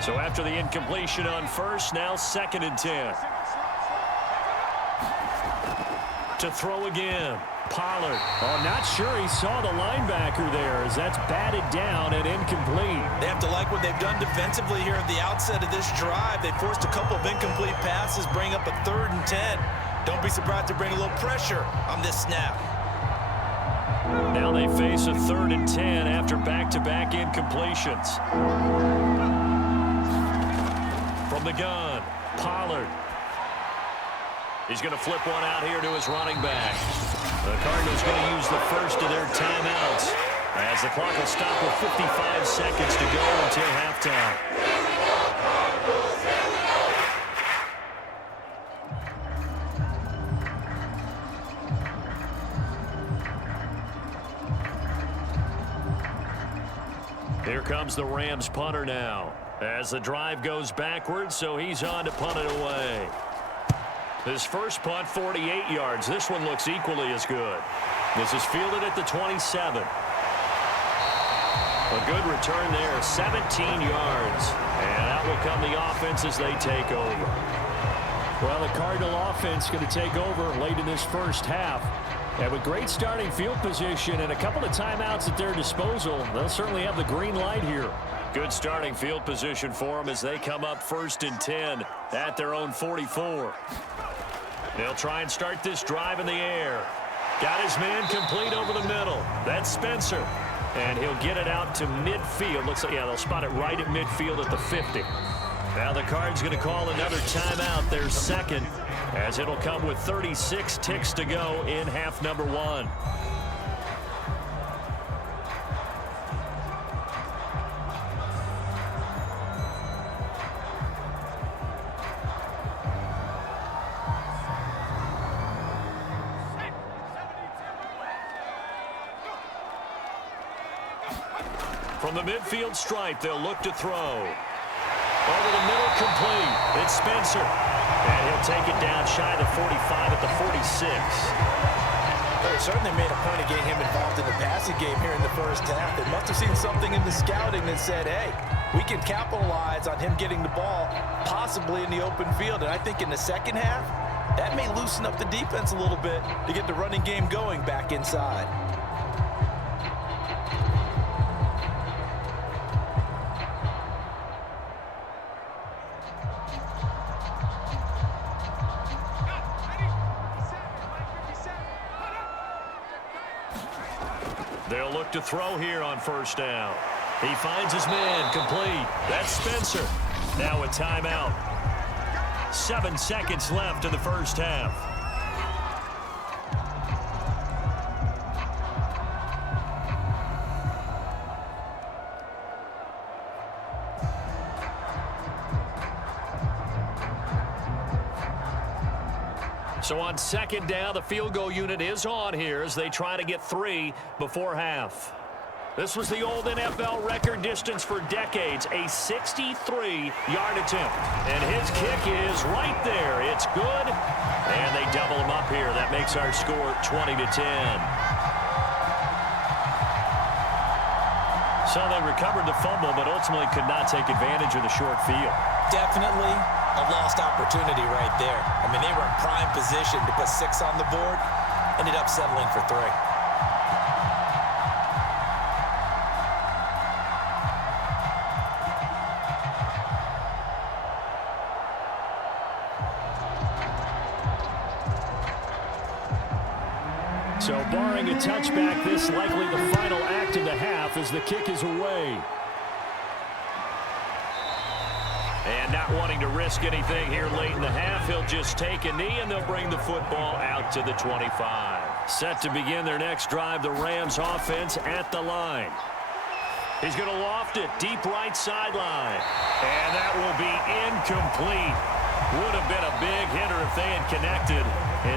So after the incompletion on first, now 2nd and 10. to throw again. Pollard. Oh, not sure he saw the linebacker there as that's batted down and incomplete. They have to like what they've done defensively here at the outset of this drive. They forced a couple of incomplete passes, bring up a 3rd and 10. Don't be surprised to bring a little pressure on this snap. Now they face a 3rd and 10 after back-to-back incompletions. From the gun, Pollard. He's going to flip one out here to his running back. The Cardinals going to use the first of their timeouts as the clock will stop with 55 seconds to go until halftime. Here comes the Rams punter now as the drive goes backwards, so he's on to punt it away. His first punt, 48 yards. This one looks equally as good. This is fielded at the 27. A good return there, 17 yards. And out will come the offense as they take over. Well, the Cardinal offense going to take over late in this first half. And with great starting field position and a couple of timeouts at their disposal, they'll certainly have the green light here. Good starting field position for them as they come up 1st and 10 at their own 44. They'll try and start this drive in the air. Got his man complete over the middle. That's Spencer. And he'll get it out to midfield. Looks like, yeah, they'll spot it right at midfield at the 50. Now the Cards going to call another timeout, their second, as it'll come with 36 ticks to go in half number 1. From the midfield stripe, they'll look to throw. Over the middle, complete. It's Spencer. And he'll take it down shy of the 45 at the 46. They certainly made a point of getting him involved in the passing game here in the first half. They must have seen something in the scouting that said, hey, we can capitalize on him getting the ball possibly in the open field. And I think in the second half, that may loosen up the defense a little bit to get the running game going back inside. They'll look to throw here on first down. He finds his man, complete. That's Spencer. Now a timeout. 7 seconds left in the first half. So on second down, the field goal unit is on here as they try to get 3 before half. This was the old NFL record distance for decades, a 63-yard attempt. And his kick is right there. It's good. And they double him up here. That makes our score 20-10. So they recovered the fumble, but ultimately could not take advantage of the short field. Definitely a lost opportunity right there. I mean, they were in prime position to put 6 on the board, ended up settling for 3. So barring a touchback, this likely the final act of the half as the kick is away. And not wanting to risk anything here late in the half, he'll just take a knee and they'll bring the football out to the 25. Set to begin their next drive, the Rams offense at the line. He's going to loft it deep right sideline. And that will be incomplete. Would have been a big hitter if they had connected.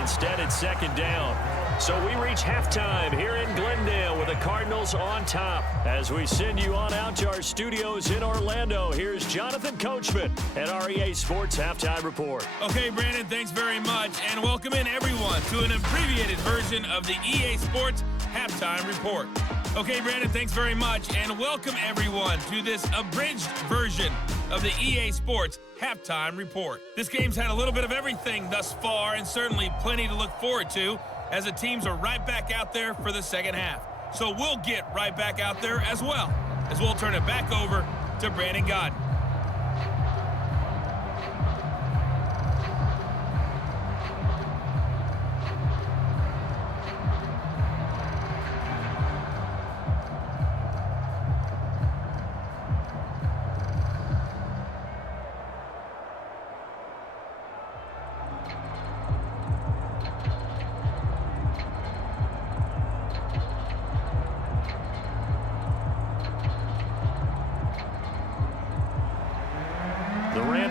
Instead, it's second down. So we reach halftime here in Glendale with the Cardinals on top. As we send you on out to our studios in Orlando, here's Jonathan Coachman at REA Sports Halftime Report. Okay, Brandon, thanks very much. And welcome in, everyone, to an abbreviated version of the EA Sports Halftime Report. Okay, Brandon, thanks very much. And welcome, everyone, to this abridged version of the EA Sports Halftime Report. This game's had a little bit of everything thus far, and certainly plenty to look forward to. as the teams are right back out there for the second half. So we'll get right back out there as well, as we'll turn it back over to Brandon Gaudin.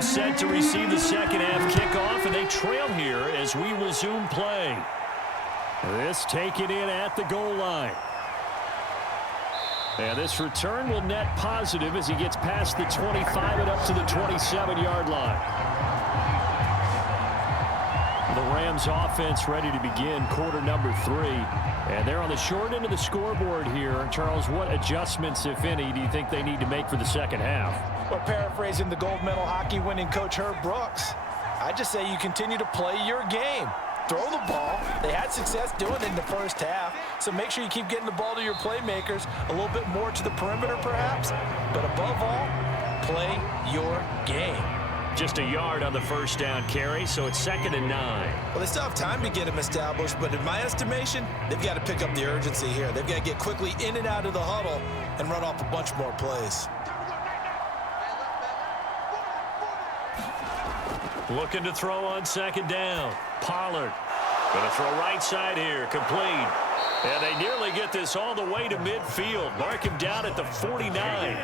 Set to receive the second half kickoff, and they trail here as we resume play. This taken in at the goal line. And this return will net positive as he gets past the 25 and up to the 27-yard line. The Rams offense ready to begin quarter number 3. And they're on the short end of the scoreboard here. Charles, what adjustments, if any, do you think they need to make for the second half? Well, paraphrasing the gold medal hockey winning coach Herb Brooks, I just say you continue to play your game. Throw the ball. They had success doing it in the first half, so make sure you keep getting the ball to your playmakers, a little bit more to the perimeter perhaps, but above all, play your game. Just a yard on the first down carry, so it's 2nd and 9. Well, they still have time to get him established, but in my estimation, they've got to pick up the urgency here. They've got to get quickly in and out of the huddle and run off a bunch more plays. Looking to throw on 2nd down. Pollard going to throw right side here, complete. And they nearly get this all the way to midfield. Mark him down at the 49.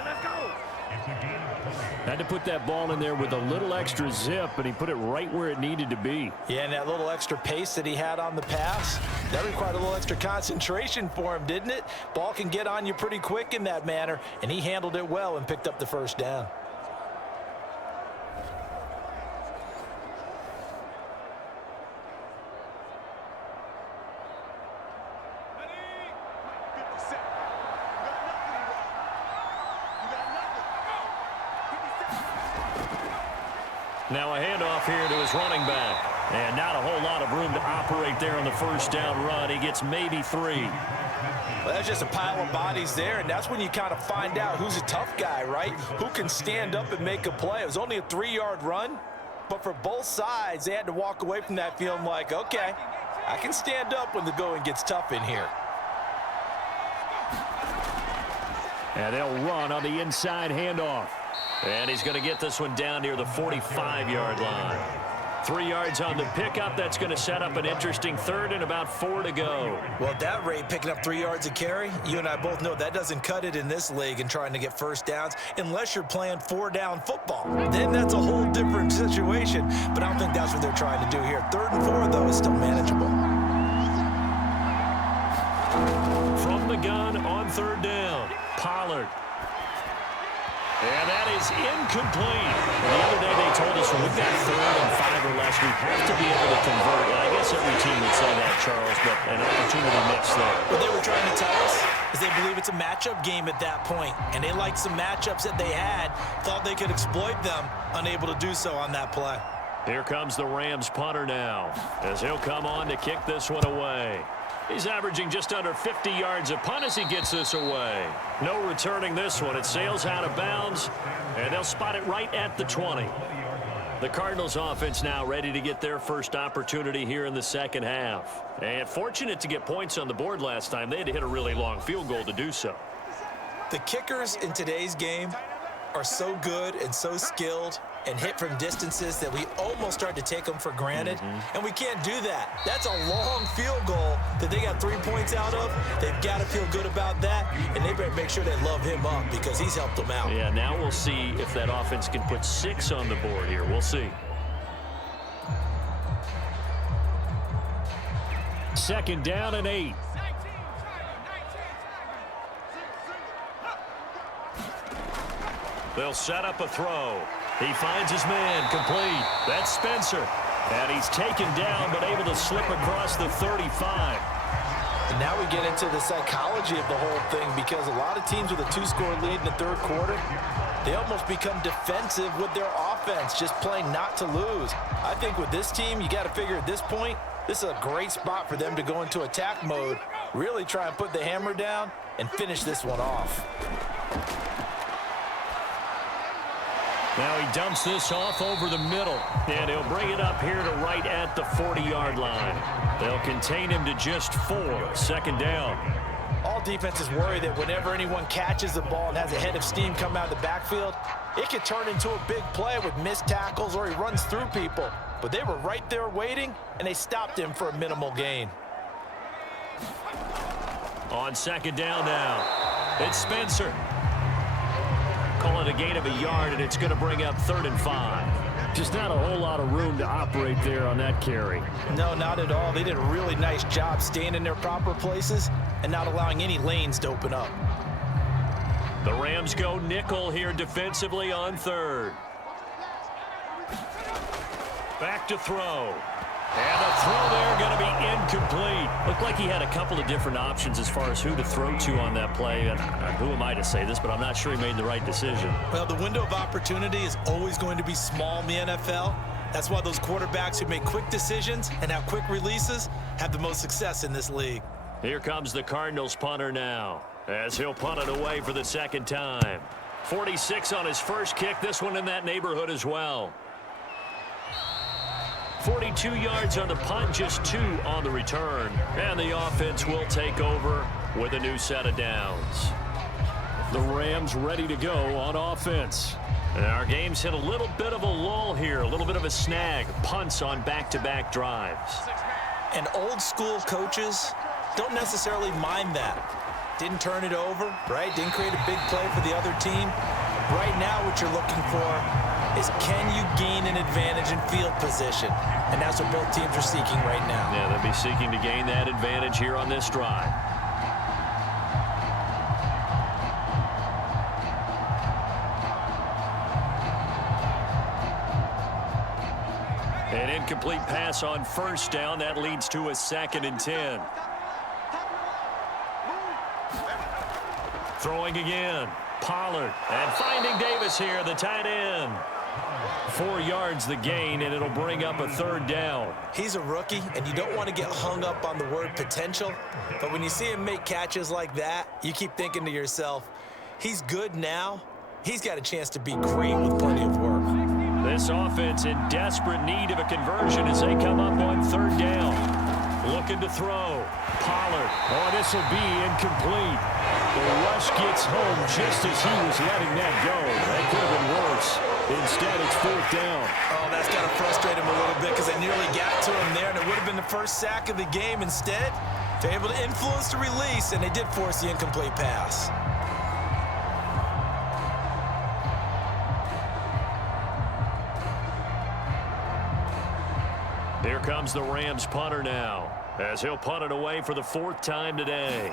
Had to put that ball in there with a little extra zip, and he put it right where it needed to be. Yeah, and that little extra pace that he had on the pass, that required a little extra concentration for him, didn't it? Ball can get on you pretty quick in that manner, and he handled it well and picked up the first down. Now a handoff here to his running back. And not a whole lot of room to operate there on the first down run. He gets maybe 3. Well, that's just a pile of bodies there, and that's when you kind of find out who's a tough guy, right? Who can stand up and make a play. It was only a 3-yard run, but for both sides, they had to walk away from that feeling like, okay, I can stand up when the going gets tough in here. And they'll run on the inside handoff. And he's going to get this one down near the 45-yard line. 3 yards on the pickup. That's going to set up an interesting 3rd and about 4 to go. Well, at that rate, picking up 3 yards a carry, you and I both know that doesn't cut it in this league and trying to get first downs unless you're playing 4-down football. Then that's a whole different situation. But I don't think that's what they're trying to do here. 3rd and 4, though, is still manageable. From the gun on 3rd down, Pollard. And that is incomplete. The other day they told us when we've got 3rd and 5 or less, we have to be able to convert. And I guess every team would say that, Charles, but an opportunity missed there. What they were trying to tell us is they believe it's a matchup game at that point, and they liked some matchups that they had, thought they could exploit them, unable to do so on that play. Here comes the Rams punter now, as he'll come on to kick this one away. He's averaging just under 50 yards a punt as he gets this away. No returning this one. It sails out of bounds, and they'll spot it right at the 20. The Cardinals offense now ready to get their first opportunity here in the second half. And fortunate to get points on the board last time. They had to hit a really long field goal to do so. The kickers in today's game are so good and so skilled and hit from distances that we almost start to take them for granted, and we can't do that. That's a long field goal that they got 3 points out of. They've got to feel good about that, and they better make sure they love him up because he's helped them out. Yeah, now we'll see if that offense can put 6 on the board here. We'll see. 2nd down and 8. They'll set up a throw. He finds his man, complete. That's Spencer. And he's taken down, but able to slip across the 35. And now we get into the psychology of the whole thing because a lot of teams with a 2-score lead in the 3rd quarter, they almost become defensive with their offense, just playing not to lose. I think with this team, you got to figure at this point, This is a great spot for them to go into attack mode, really try and put the hammer down and finish this one off. Now he dumps this off over the middle, and he'll bring it up here to right at the 40-yard line. They'll contain him to just 4, second down. All defenses worry that whenever anyone catches the ball and has a head of steam come out of the backfield, it could turn into a big play with missed tackles or he runs through people. But they were right there waiting, and they stopped him for a minimal gain. On second down now, it's Spencer. Call it a gain of a yard, and it's going to bring up 3rd and 5. Just not a whole lot of room to operate there on that carry. No, not at all. They did a really nice job staying in their proper places and not allowing any lanes to open up. The Rams go nickel here defensively on 3rd. Back to throw. And the throw there going to be incomplete. Looked like he had a couple of different options as far as who to throw to on that play. And who am I to say this, but I'm not sure he made the right decision. Well, the window of opportunity is always going to be small in the NFL. That's why those quarterbacks who make quick decisions and have quick releases have the most success in this league. Here comes the Cardinals punter now, as he'll punt it away for the 2nd time. 46 on his first kick, this one in that neighborhood as well. 42 yards on the punt, just 2 on the return. And the offense will take over with a new set of downs. The Rams ready to go on offense. And our game's hit a little bit of a lull here, a little bit of a snag. Punts on back-to-back drives. And old school coaches don't necessarily mind that. Didn't turn it over, right? Didn't create a big play for the other team. Right now what you're looking for is can you gain an advantage in field position? And that's what both teams are seeking right now. Yeah, they'll be seeking to gain that advantage here on this drive. An incomplete pass on 1st down. That leads to a 2nd and 10. Throwing again. Pollard. And finding Davis here, the tight end. 4 yards the gain, and it'll bring up a 3rd down. He's a rookie, and you don't want to get hung up on the word potential. But when you see him make catches like that, you keep thinking to yourself, he's good now. He's got a chance to be great with plenty of work. This offense in desperate need of a conversion as they come up on 3rd down. Looking to throw. Pollard. Oh, this will be incomplete. The rush gets home just as he was letting that go. That could have been worse. Instead, it's 4th down. Oh, that's got to frustrate him a little bit because they nearly got to him there, and it would have been the first sack of the game. Instead, they're able to influence the release, and they did force the incomplete pass. Here comes the Rams punter now, as he'll punt it away for the 4th time today.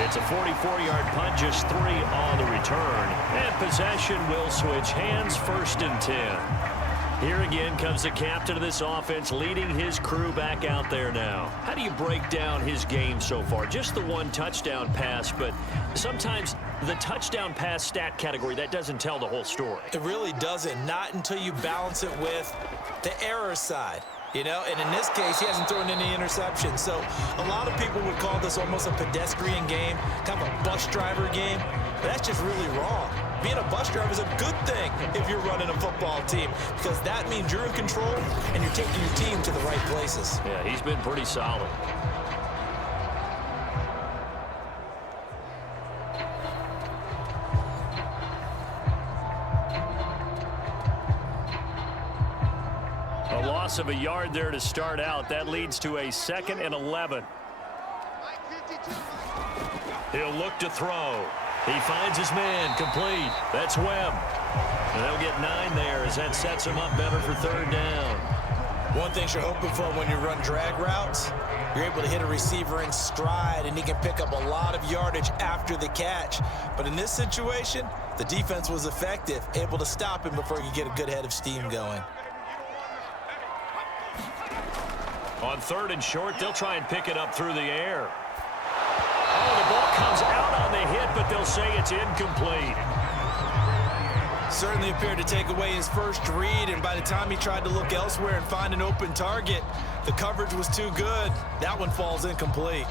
It's a 44-yard punt, just 3 on the return. And possession will switch hands, 1st and 10. Here again comes the captain of this offense, leading his crew back out there now. How do you break down his game so far? Just the 1 touchdown pass, but sometimes the touchdown pass stat category, that doesn't tell the whole story. It really doesn't, not until you balance it with the error side. You know, and in this case, he hasn't thrown any interceptions. So a lot of people would call this almost a pedestrian game, kind of a bus driver game. But that's just really wrong. Being a bus driver is a good thing if you're running a football team, because that means you're in control and you're taking your team to the right places. Yeah, he's been pretty solid. A loss of a yard there to start out. That leads to a 2nd and 11. He'll look to throw. He finds his man, complete. That's Webb. And they'll get 9 there as that sets him up better for 3rd down. One thing you're hoping for when you run drag routes, you're able to hit a receiver in stride, and he can pick up a lot of yardage after the catch. But in this situation, the defense was effective, able to stop him before he could get a good head of steam going. On 3rd and short, they'll try and pick it up through the air. Oh, the ball comes out on the hit, but they'll say it's incomplete. Certainly appeared to take away his first read, and by the time he tried to look elsewhere and find an open target, the coverage was too good. That one falls incomplete.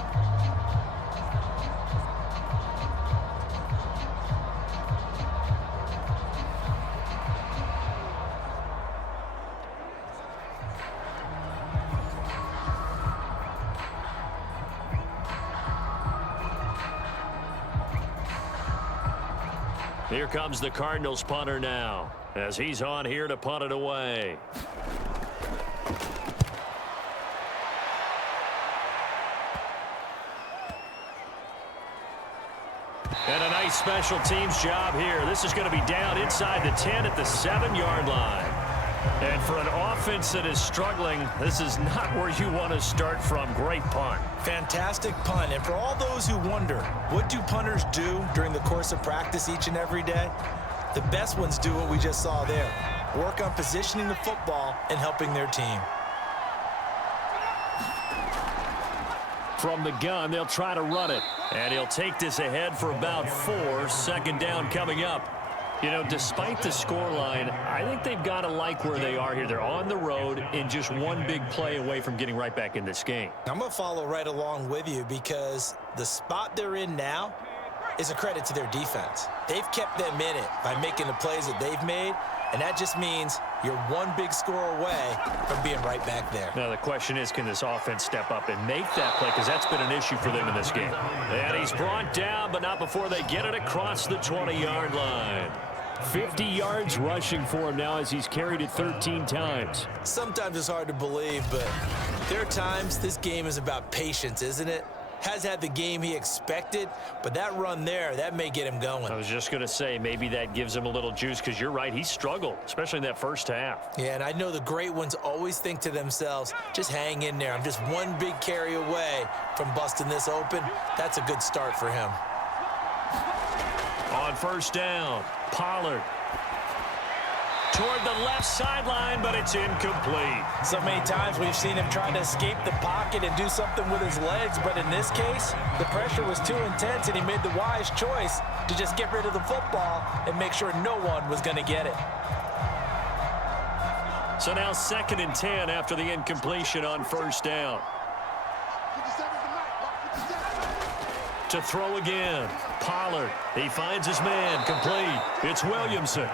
Here comes the Cardinals punter now, as he's on here to punt it away. And a nice special teams job here. This is going to be down inside the 10 at the 7-yard line. And for an offense that is struggling, this is not where you want to start from. Great punt. Fantastic punt. And for all those who wonder, what do punters do during the course of practice each and every day? The best ones do what we just saw there. Work on positioning the football and helping their team. From the gun, they'll try to run it. And he'll take this ahead for about 4. Second down coming up. You know, despite the scoreline, I think they've got to like where they are here. They're on the road and just one big play away from getting right back in this game. I'm going to follow right along with you because the spot they're in now is a credit to their defense. They've kept them in it by making the plays that they've made, and that just means you're one big score away from being right back there. Now, the question is, can this offense step up and make that play? Because that's been an issue for them in this game. And he's brought down, but not before they get it across the 20-yard line. 50 yards rushing for him now as he's carried it 13 times. Sometimes it's hard to believe, but there are times this game is about patience, isn't it? Has had the game he expected, but that run there, that may get him going. I was just going to say, maybe that gives him a little juice because you're right, he struggled, especially in that first half. Yeah, and I know the great ones always think to themselves, just hang in there. I'm just one big carry away from busting this open. That's a good start for him. On first down, Pollard toward the left sideline, but it's incomplete. So many times we've seen him try to escape the pocket and do something with his legs, but in this case, the pressure was too intense, and he made the wise choice to just get rid of the football and make sure no one was going to get it. So now 2nd and 10 after the incompletion on first down. To throw again, Pollard. He finds his man, complete. It's Williamson.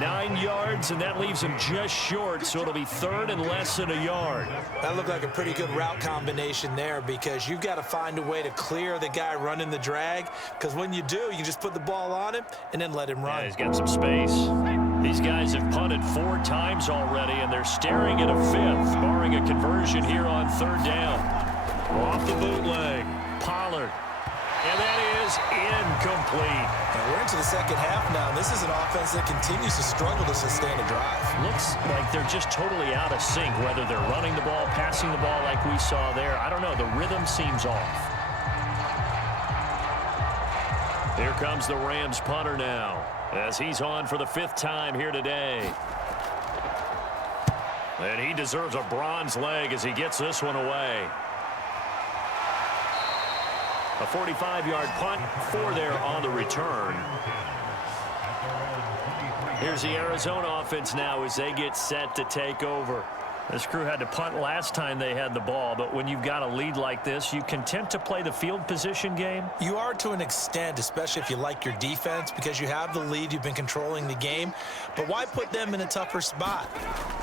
9 yards, and that leaves him just short, so it'll be 3rd and less than a yard. That looked like a pretty good route combination there because you've got to find a way to clear the guy running the drag, because when you do, you just put the ball on him and then let him run. Yeah, he's got some space. These guys have punted 4 times already, and they're staring at a 5th, barring a conversion here on 3rd down. Off the bootleg, Pollard. And that is incomplete. And we're into the second half now. This is an offense that continues to struggle to sustain a drive. Looks like they're just totally out of sync, whether they're running the ball, passing the ball like we saw there. I don't know. The rhythm seems off. Here comes the Rams punter now, as he's on for the 5th time here today. And he deserves a bronze leg as he gets this one away. A 45-yard punt, 4 there on the return. Here's the Arizona offense now as they get set to take over. This crew had to punt last time they had the ball, but when you've got a lead like this, you content to play the field position game? You are to an extent, especially if you like your defense, because you have the lead, you've been controlling the game. But why put them in a tougher spot?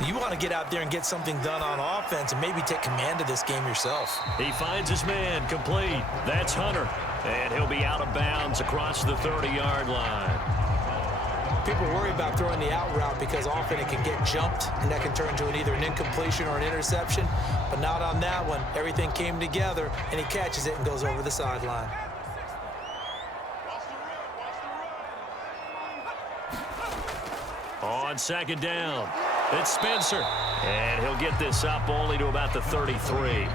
You want to get out there and get something done on offense and maybe take command of this game yourself. He finds his man, complete. That's Hunter. And he'll be out of bounds across the 30-yard line. People worry about throwing the out route because often it can get jumped, and that can turn into either an incompletion or an interception. But not on that one. Everything came together, and he catches it and goes over the sideline. On 2nd down, it's Spencer. And he'll get this up only to about the 33.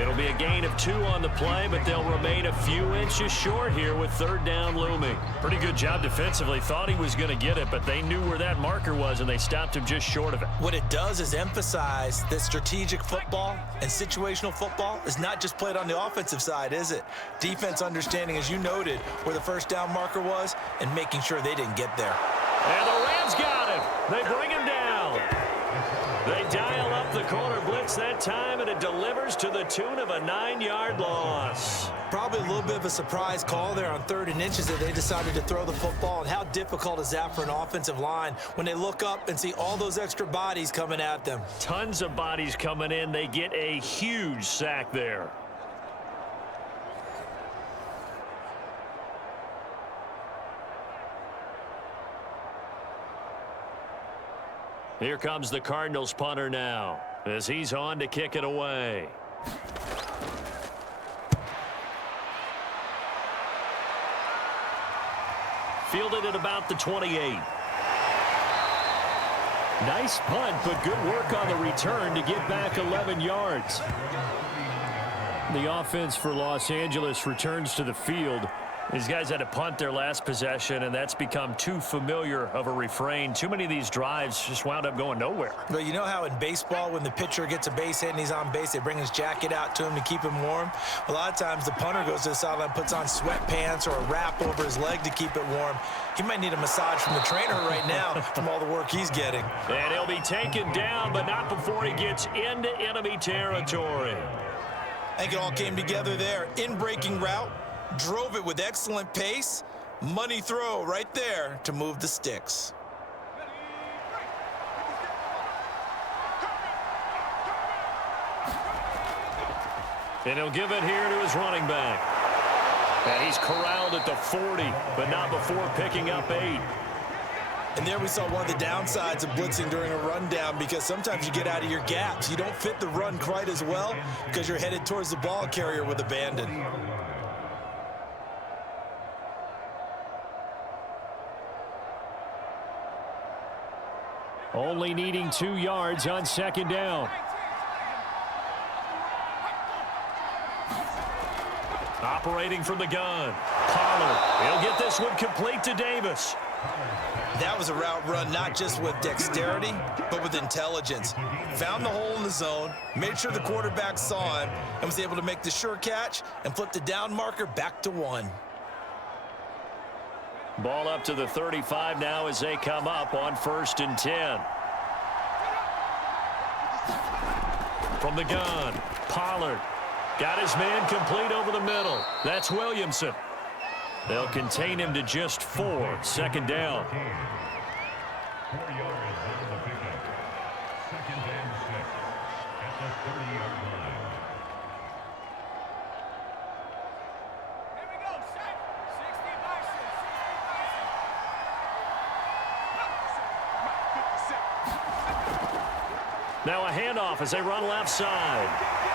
It'll be a gain of 2 on the play, but they'll remain a few inches short here with 3rd down looming. Pretty good job defensively. Thought he was going to get it, but they knew where that marker was, and they stopped him just short of it. What it does is emphasize that strategic football and situational football is not just played on the offensive side, is it? Defense understanding, as you noted, where the 1st down marker was and making sure they didn't get there. And the Rams got him. They bring him down. They dial up the corner blitz that time, and it delivers to the tune of a 9-yard loss. Probably a little bit of a surprise call there on 3rd and inches that they decided to throw the football. And how difficult is that for an offensive line when they look up and see all those extra bodies coming at them? Tons of bodies coming in. They get a huge sack there. Here comes the Cardinals punter now as he's on to kick it away. Fielded at about the 28. Nice punt, but good work on the return to get back 11 yards. The offense for Los Angeles returns to the field. These guys had to punt their last possession, and that's become too familiar of a refrain. Too many of these drives just wound up going nowhere. But you know how in baseball, when the pitcher gets a base hit and he's on base, they bring his jacket out to him to keep him warm? A lot of times the punter goes to the sideline, puts on sweatpants or a wrap over his leg to keep it warm. He might need a massage from the trainer right now from all the work he's getting. And he'll be taken down, but not before he gets into enemy territory. I think it all came together there. In-breaking route. Drove it with excellent pace. Money throw right there to move the sticks. And he'll give it here to his running back. And he's corralled at the 40, but not before picking up 8. And there we saw one of the downsides of blitzing during a rundown, because sometimes you get out of your gaps. You don't fit the run quite as well because you're headed towards the ball carrier with abandon. Only needing 2 yards on 2nd down. Operating from the gun. Pollard. He'll get this one complete to Davis. That was a route run not just with dexterity, but with intelligence. Found the hole in the zone, made sure the quarterback saw him, and was able to make the sure catch and flip the down marker back to 1. Ball up to the 35 now as they come up on 1st and 10. From the gun, Pollard got his man complete over the middle. That's Williamson. They'll contain him to just 4. 2nd down. 4 yards on the pickup. 2nd and 6 at the 30-yard line. Here we go, set. 60 by 60. Now a handoff as they run left side.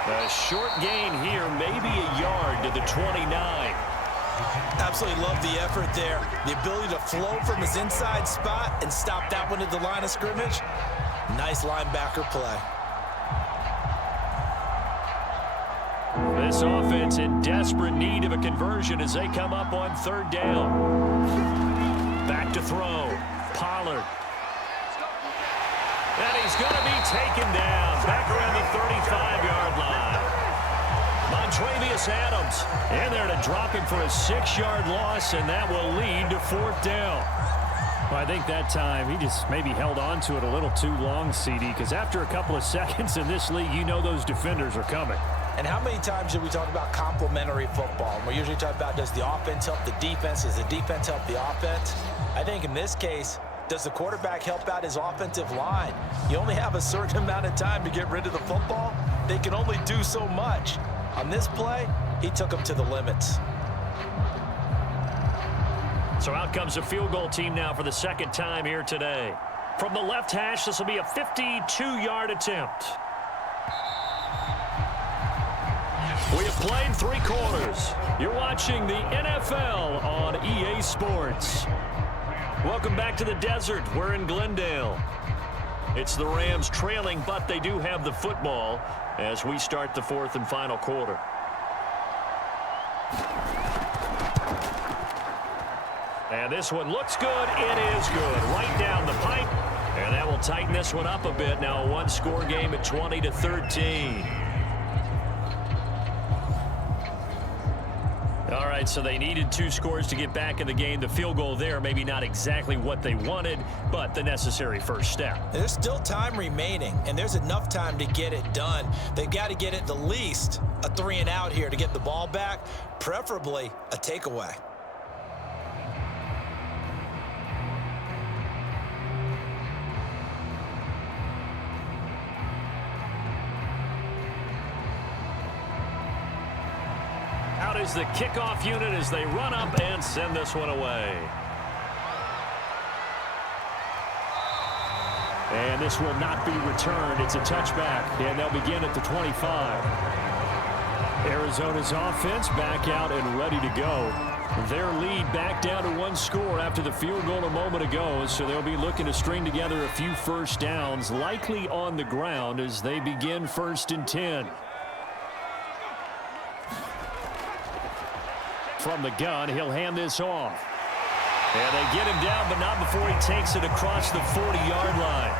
A short gain here, maybe a yard to the 29. Absolutely love the effort there. The ability to flow from his inside spot and stop that one at the line of scrimmage. Nice linebacker play. This offense in desperate need of a conversion as they come up on 3rd down. Back to throw. Pollard. And he's going to be taken down back around the 35-yard line. Montravius Adams in there to drop him for a 6-yard loss, and that will lead to 4th down. Well, I think that time he just maybe held on to it a little too long, CD, because after a couple of seconds in this league, you know those defenders are coming. And how many times do we talk about complementary football? We usually talk about, does the offense help the defense? Does the defense help the offense? I think in this case, does the quarterback help out his offensive line? You only have a certain amount of time to get rid of the football. They can only do so much. On this play, he took them to the limits. So out comes the field goal team now for the 2nd time here today. From the left hash, this will be a 52-yard attempt. We have played 3 quarters. You're watching the NFL on EA Sports. Welcome back to the desert. We're in Glendale. It's the Rams trailing, but they do have the football as we start the 4th and final quarter. And this one looks good. It is good. Right down the pipe. And that will tighten this one up a bit. Now a 1-score game at 20-13. All right, so they needed 2 scores to get back in the game. The field goal there, maybe not exactly what they wanted, but the necessary first step. There's still time remaining, and there's enough time to get it done. They've got to get at the least a 3-and-out here to get the ball back, preferably a takeaway. Out is the kickoff unit as they run up and send this one away. And this will not be returned. It's a touchback, and they'll begin at the 25. Arizona's offense back out and ready to go. Their lead back down to 1 score after the field goal a moment ago, so they'll be looking to string together a few first downs, likely on the ground as they begin 1st and 10. From the gun, he'll hand this off. And they get him down, but not before he takes it across the 40-yard line.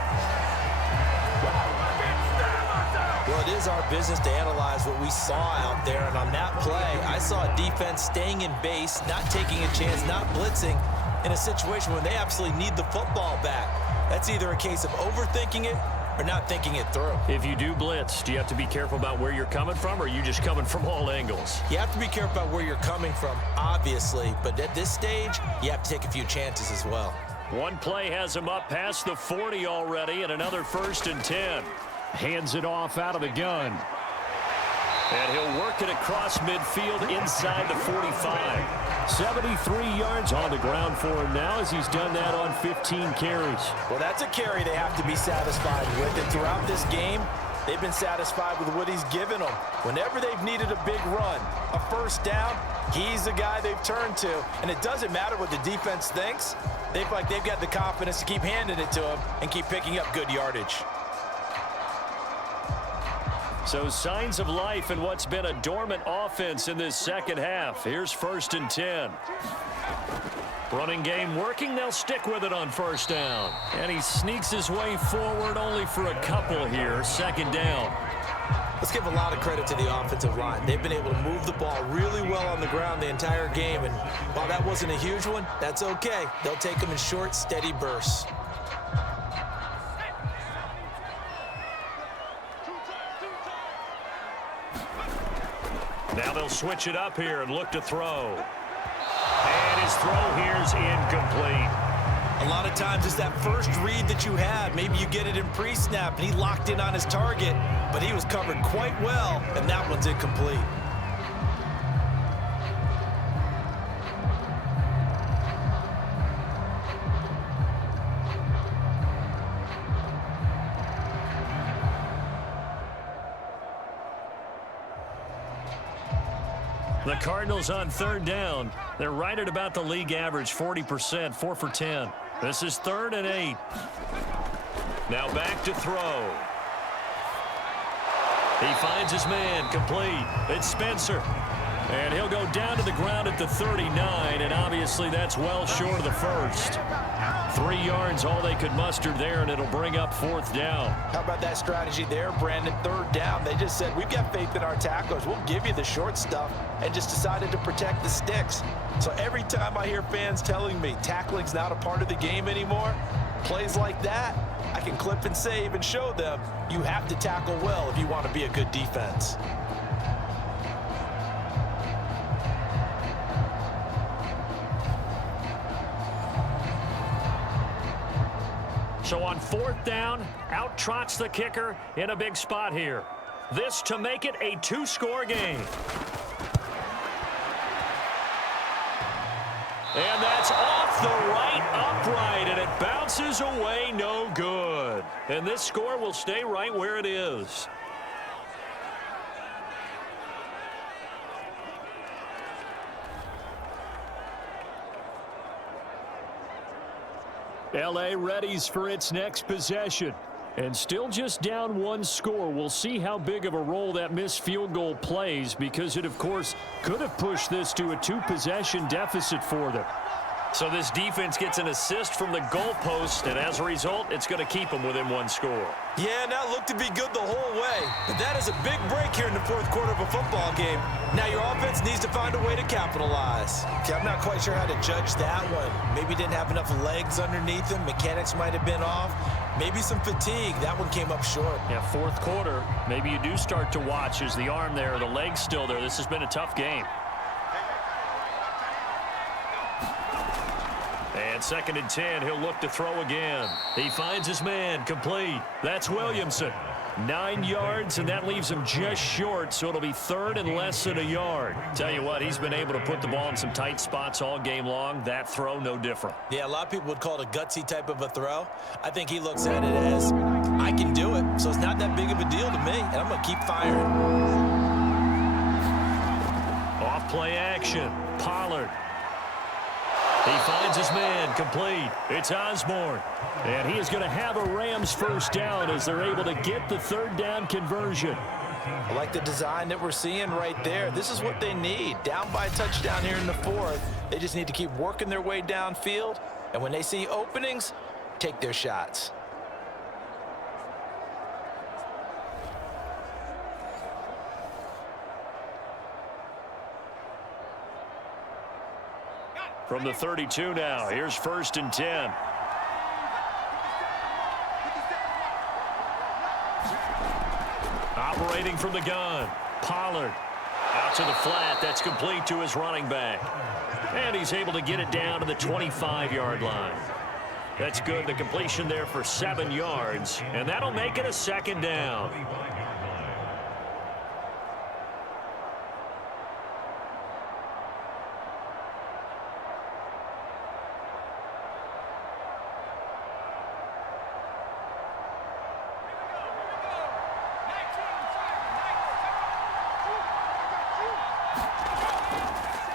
Well, it is our business to analyze what we saw out there, and on that play, I saw a defense staying in base, not taking a chance, not blitzing, in a situation when they absolutely need the football back. That's either a case of overthinking it or not thinking it through. If you do blitz, do you have to be careful about where you're coming from, or are you just coming from all angles? You have to be careful about where you're coming from, obviously, but at this stage, you have to take a few chances as well. One play has him up past the 40 already, and another 1st and 10. Hands it off out of the gun. And he'll work it across midfield inside the 45. 73 yards on the ground for him now as he's done that on 15 carries. Well, that's a carry they have to be satisfied with. And throughout this game, they've been satisfied with what he's given them. Whenever they've needed a big run, a first down, he's the guy they've turned to. And it doesn't matter what the defense thinks. They feel like they've got the confidence to keep handing it to him and keep picking up good yardage. So signs of life in what's been a dormant offense in this second half. Here's 1st and 10. Running game working. They'll stick with it on 1st down. And he sneaks his way forward only for a couple here. 2nd down. Let's give a lot of credit to the offensive line. They've been able to move the ball really well on the ground the entire game. And while that wasn't a huge one, that's okay. They'll take them in short, steady bursts. Now they'll switch it up here and look to throw. And his throw here's incomplete. A lot of times it's that first read that you have. Maybe you get it in pre-snap, and he locked in on his target, but he was covered quite well, and that one's incomplete. The Cardinals on 3rd down. They're right at about the league average, 40%, 4 for 10. This is 3rd and 8. Now back to throw. He finds his man, complete. It's Spencer. And he'll go down to the ground at the 39, and obviously that's well short of the first. 3 yards, all they could muster there, and it'll bring up 4th down. How about that strategy there, Brandon? 3rd down. They just said, we've got faith in our tacklers. We'll give you the short stuff, and just decided to protect the sticks. So every time I hear fans telling me tackling's not a part of the game anymore, plays like that, I can clip and save and show them you have to tackle well if you want to be a good defense. So on 4th down, out trots the kicker in a big spot here. This to make it a 2-score game. And that's off the right upright, and it bounces away no good. And this score will stay right where it is. L.A. readies for its next possession. And still just down 1 score. We'll see how big of a role that missed field goal plays, because it, of course, could have pushed this to a 2-possession deficit for them. So this defense gets an assist from the goalpost, and as a result, it's going to keep them within one score. Yeah, and that looked to be good the whole way. But that is a big break here in the fourth quarter of a football game. Now your offense needs to find a way to capitalize. Okay, I'm not quite sure how to judge that one. Maybe didn't have enough legs underneath him. Mechanics might have been off. Maybe some fatigue. That one came up short. Yeah, fourth quarter, maybe you do start to watch. Is the arm there, the leg's still there? This has been a tough game. And 2nd and 10, he'll look to throw again. He finds his man, complete. That's Williamson. 9 yards, and that leaves him just short, so it'll be 3rd and less than a yard. Tell you what, he's been able to put the ball in some tight spots all game long. That throw, no different. Yeah, a lot of people would call it a gutsy type of a throw. I think he looks at it as, I can do it, so it's not that big of a deal to me, and I'm going to keep firing. Off play action. Pollard. He finds his man, complete. It's Osborne. And he is going to have a Rams first down as they're able to get the 3rd down conversion. I like the design that we're seeing right there. This is what they need. Down by a touchdown here in the 4th. They just need to keep working their way downfield. And when they see openings, take their shots. From the 32 now, here's 1st and 10. Operating from the gun, Pollard. Out to the flat, that's complete to his running back. And he's able to get it down to the 25-yard line. That's good, the completion there for 7 yards, and that'll make it a 2nd down.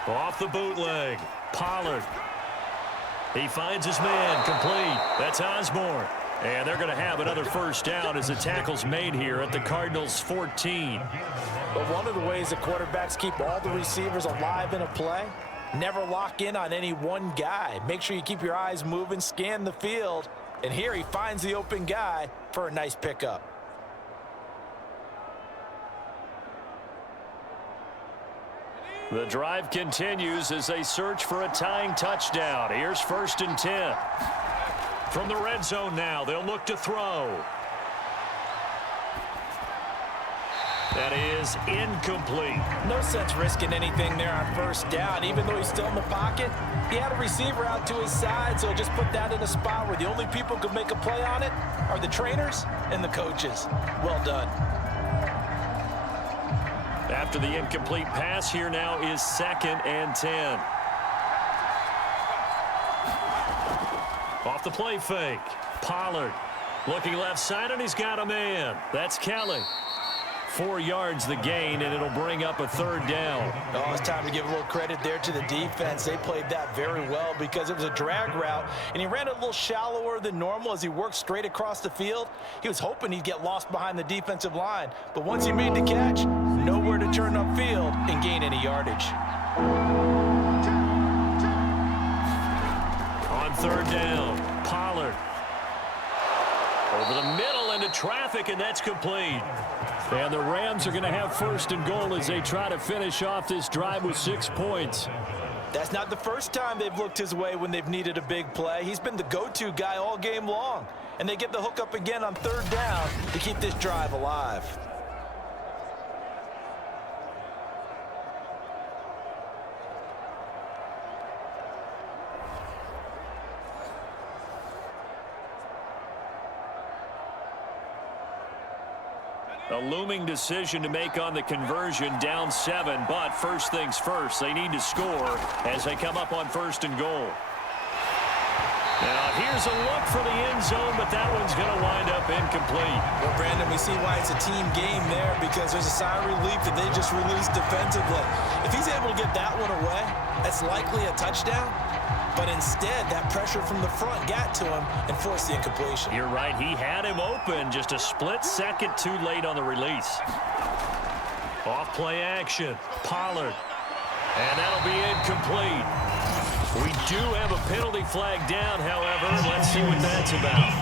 Off the bootleg, Pollard. He finds his man, complete. That's Osborne. And they're going to have another first down as the tackle's made here at the Cardinals' 14. But one of the ways that quarterbacks keep all the receivers alive in a play, never lock in on any one guy. Make sure you keep your eyes moving, scan the field. And here he finds the open guy for a nice pickup. The drive continues as they search for a tying touchdown. Here's 1st and 10. From the red zone now, they'll look to throw. That is incomplete. No sense risking anything there on 1st down. Even though he's still in the pocket, he had a receiver out to his side, so just put that in a spot where the only people who can make a play on it are the trainers and the coaches. Well done. After the incomplete pass, here now is 2nd and 10. Off the play fake. Pollard looking left side, and he's got a man. That's Kelly. 4 yards the gain, and it'll bring up a 3rd down. Oh, it's time to give a little credit there to the defense. They played that very well because it was a drag route, and he ran a little shallower than normal as he worked straight across the field. He was hoping he'd get lost behind the defensive line, but once he made the catch, nowhere to turn upfield and gain any yardage. On 3rd down, Pollard. Over the middle into traffic, and that's complete. And the Rams are going to have 1st and goal as they try to finish off this drive with 6 points. That's not the first time they've looked his way when they've needed a big play. He's been the go-to guy all game long. And they get the hook up again on 3rd down to keep this drive alive. A looming decision to make on the conversion, down 7, but first things first, they need to score as they come up on 1st and goal. Now here's a look for the end zone, but that one's going to wind up incomplete. Well, Brandon, we see why it's a team game there because there's a sigh of relief that they just released defensively. If he's able to get that one away, that's likely a touchdown. But instead, that pressure from the front got to him and forced the incompletion. You're right. He had him open, just a split second too late on the release. Off play action, Pollard. And that'll be incomplete. We do have a penalty flag down, however. Let's see what that's about.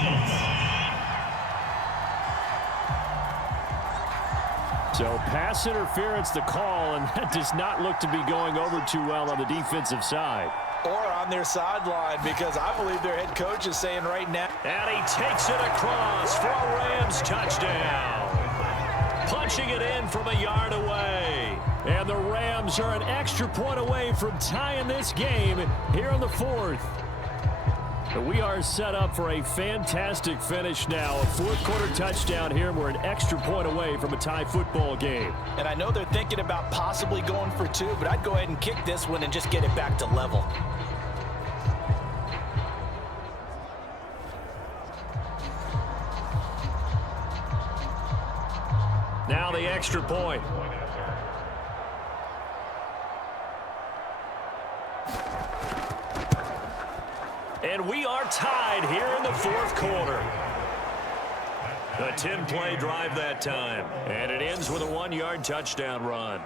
So pass interference the call, and that does not look to be going over too well on the defensive side. Or on their sideline, because I believe their head coach is saying right now. And he takes it across for a Rams touchdown. Punching it in from a yard away. And the Rams are an extra point away from tying this game here in the fourth. We are set up for a fantastic finish now. A fourth-quarter touchdown here, and we're an extra point away from a tie football game. And I know they're thinking about possibly going for two, but I'd go ahead and kick this one and just get it back to level. Now the extra point. And we are tied here in the fourth quarter. A 10-play drive that time. And it ends with a 1-yard touchdown run.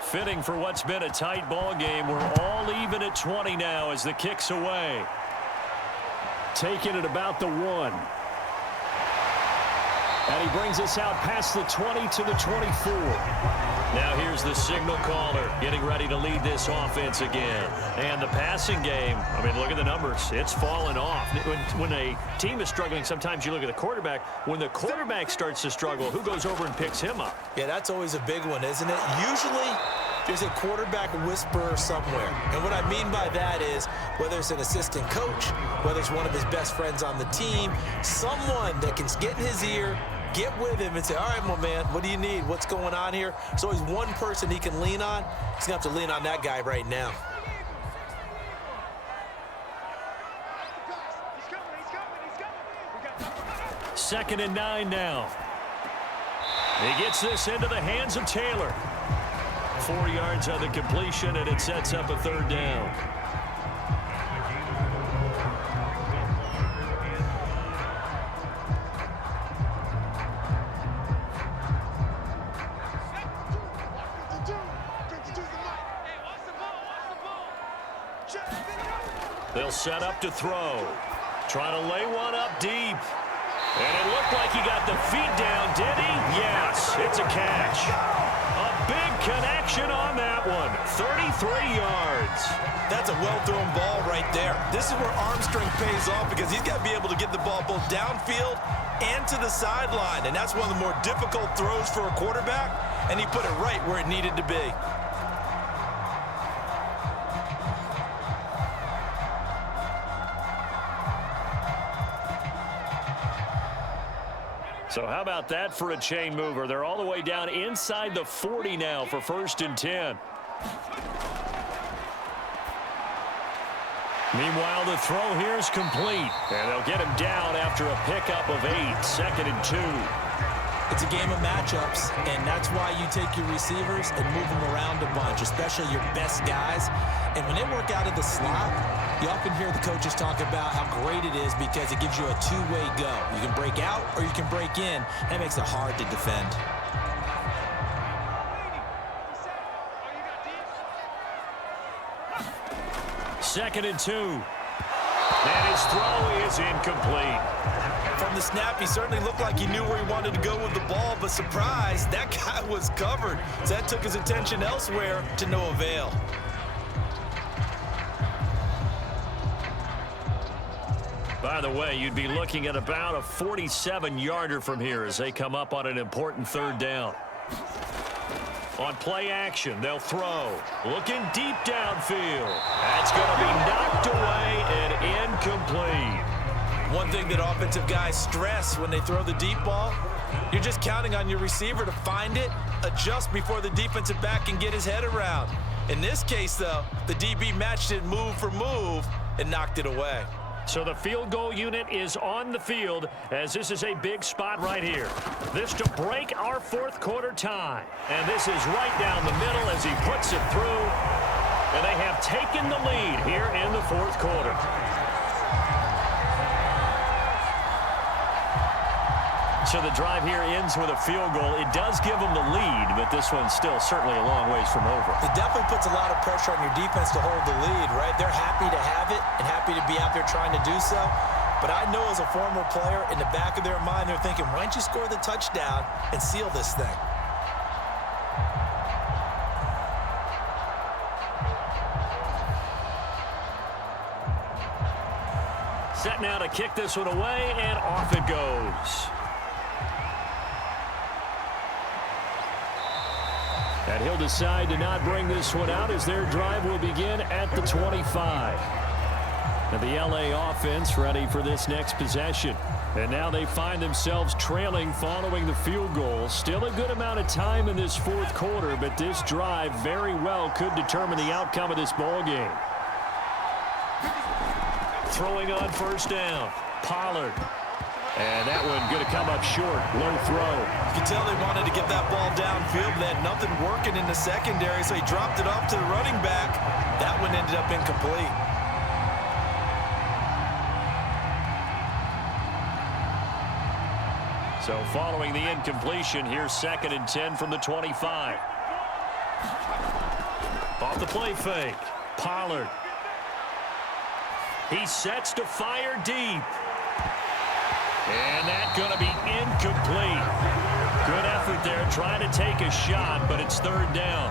Fitting for what's been a tight ball game. We're all even at 20 now as the kick's away. Taking it about the 1. And he brings us out past the 20 to the 24. Now here's the signal caller getting ready to lead this offense again. And the passing game, I mean, look at the numbers. It's fallen off. When a team is struggling, sometimes you look at the quarterback. When the quarterback starts to struggle, who goes over and picks him up? Yeah, that's always a big one, isn't it? Usually there's a quarterback whisperer somewhere. And what I mean by that is whether it's an assistant coach, whether it's one of his best friends on the team, someone that can get in his ear, get with him and say, all right, my man, what do you need? What's going on here? There's always one person he can lean on. He's going to have to lean on that guy right now. Second and 9 now. He gets this into the hands of Taylor. 4 yards on the completion, and it sets up a third down. They'll set up to throw. Trying to lay one up deep. And it looked like he got the feet down, did he? Yes, it's a catch. A big connection on that one. 33 yards. That's a well-thrown ball right there. This is where arm strength pays off because he's got to be able to get the ball both downfield and to the sideline. And that's one of the more difficult throws for a quarterback. And he put it right where it needed to be. So how about that for a chain mover? They're all the way down inside the 40 now for 1st and 10. Meanwhile, the throw here is complete. And they'll get him down after a pickup of 8. 2nd and 2. It's a game of matchups, and that's why you take your receivers and move them around a bunch, especially your best guys. And when they work out of the slot, you often hear the coaches talk about how great it is because it gives you a two-way go. You can break out or you can break in. That makes it hard to defend. Second and 2. And his throw is incomplete. From the snap, he certainly looked like he knew where he wanted to go with the ball, but surprise, that guy was covered. So that took his attention elsewhere to no avail. By the way, you'd be looking at about a 47-yarder from here as they come up on an important 3rd down. On play action, they'll throw. Looking deep downfield. That's going to be knocked away and incomplete. One thing that offensive guys stress when they throw the deep ball, you're just counting on your receiver to find it, adjust before the defensive back can get his head around. In this case, though, the DB matched it move for move and knocked it away. So the field goal unit is on the field as this is a big spot right here. This to break our fourth quarter tie. And this is right down the middle as he puts it through. And they have taken the lead here in the fourth quarter. So the drive here ends with a field goal. It does give them the lead, but this one's still certainly a long ways from over. It definitely puts a lot of pressure on your defense to hold the lead, right? They're happy to have it and happy to be out there trying to do so. But I know as a former player, in the back of their mind, they're thinking, why don't you score the touchdown and seal this thing? Set now to kick this one away, and off it goes. And he'll decide to not bring this one out as their drive will begin at the 25. And the LA offense ready for this next possession. And now they find themselves trailing following the field goal. Still a good amount of time in this fourth quarter, but this drive very well could determine the outcome of this ball game. Throwing on first down, Pollard. And that one going to come up short. Low throw. You can tell they wanted to get that ball downfield. They had nothing working in the secondary, so he dropped it off to the running back. That one ended up incomplete. So following the incompletion, here's 2nd and 10 from the 25. Off the play fake, Pollard. He sets to fire deep. And that's going to be incomplete. Good effort there, trying to take a shot, but it's 3rd down.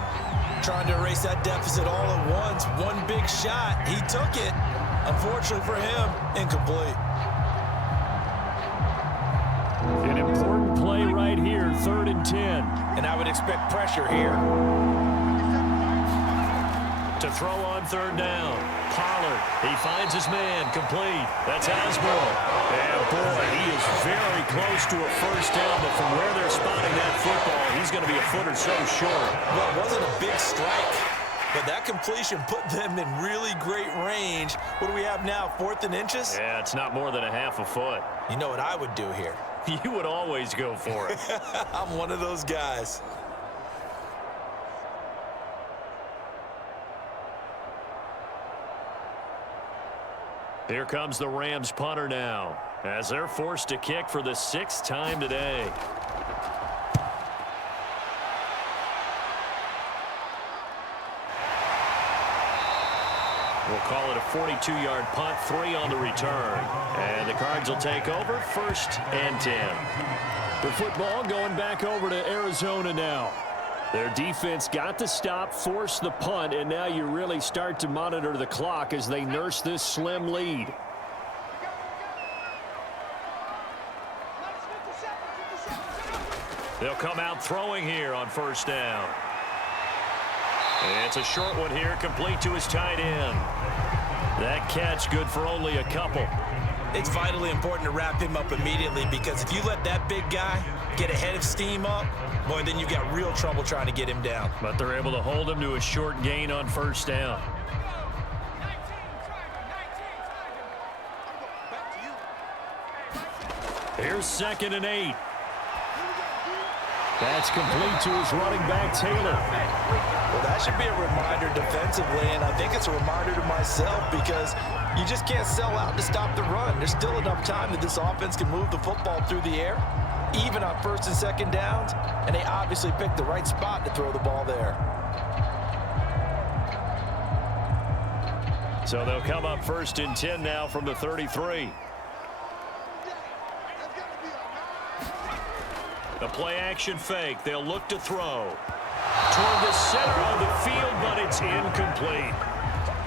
Trying to erase that deficit all at once. One big shot. He took it. Unfortunately for him, incomplete. An important play right here, 3rd and 10. And I would expect pressure here. To throw on 3rd down. Pollard, he finds his man, complete. That's Admirals. And boy, he is very close to a first down, but from where they're spotting that football, he's going to be a foot or so short. Well, it wasn't a big strike, but that completion put them in really great range. What do we have now, 4th and inches? Yeah, it's not more than a half a foot. You know what I would do here? You would always go for it. I'm one of those guys. Here comes the Rams punter now, as they're forced to kick for the 6th time today. We'll call it a 42-yard punt, 3 on the return. And the Cards will take over, 1st and 10. The football going back over to Arizona now. Their defense got the stop, forced the punt, and now you really start to monitor the clock as they nurse this slim lead. They'll come out throwing here on 1st down. And it's a short one here, complete to his tight end. That catch good for only a couple. It's vitally important to wrap him up immediately, because if you let that big guy get a head of steam up, boy, then you've got real trouble trying to get him down. But they're able to hold him to a short gain on 1st down. Here's 2nd and 8. That's complete to his running back, Taylor. Well, that should be a reminder defensively, and I think it's a reminder to myself, because you just can't sell out to stop the run. There's still enough time that this offense can move the football through the air, even on 1st and 2nd downs, and they obviously picked the right spot to throw the ball there. So they'll come up 1st and 10 now from the 33. The play-action fake. They'll look to throw toward the center of the field, but it's incomplete.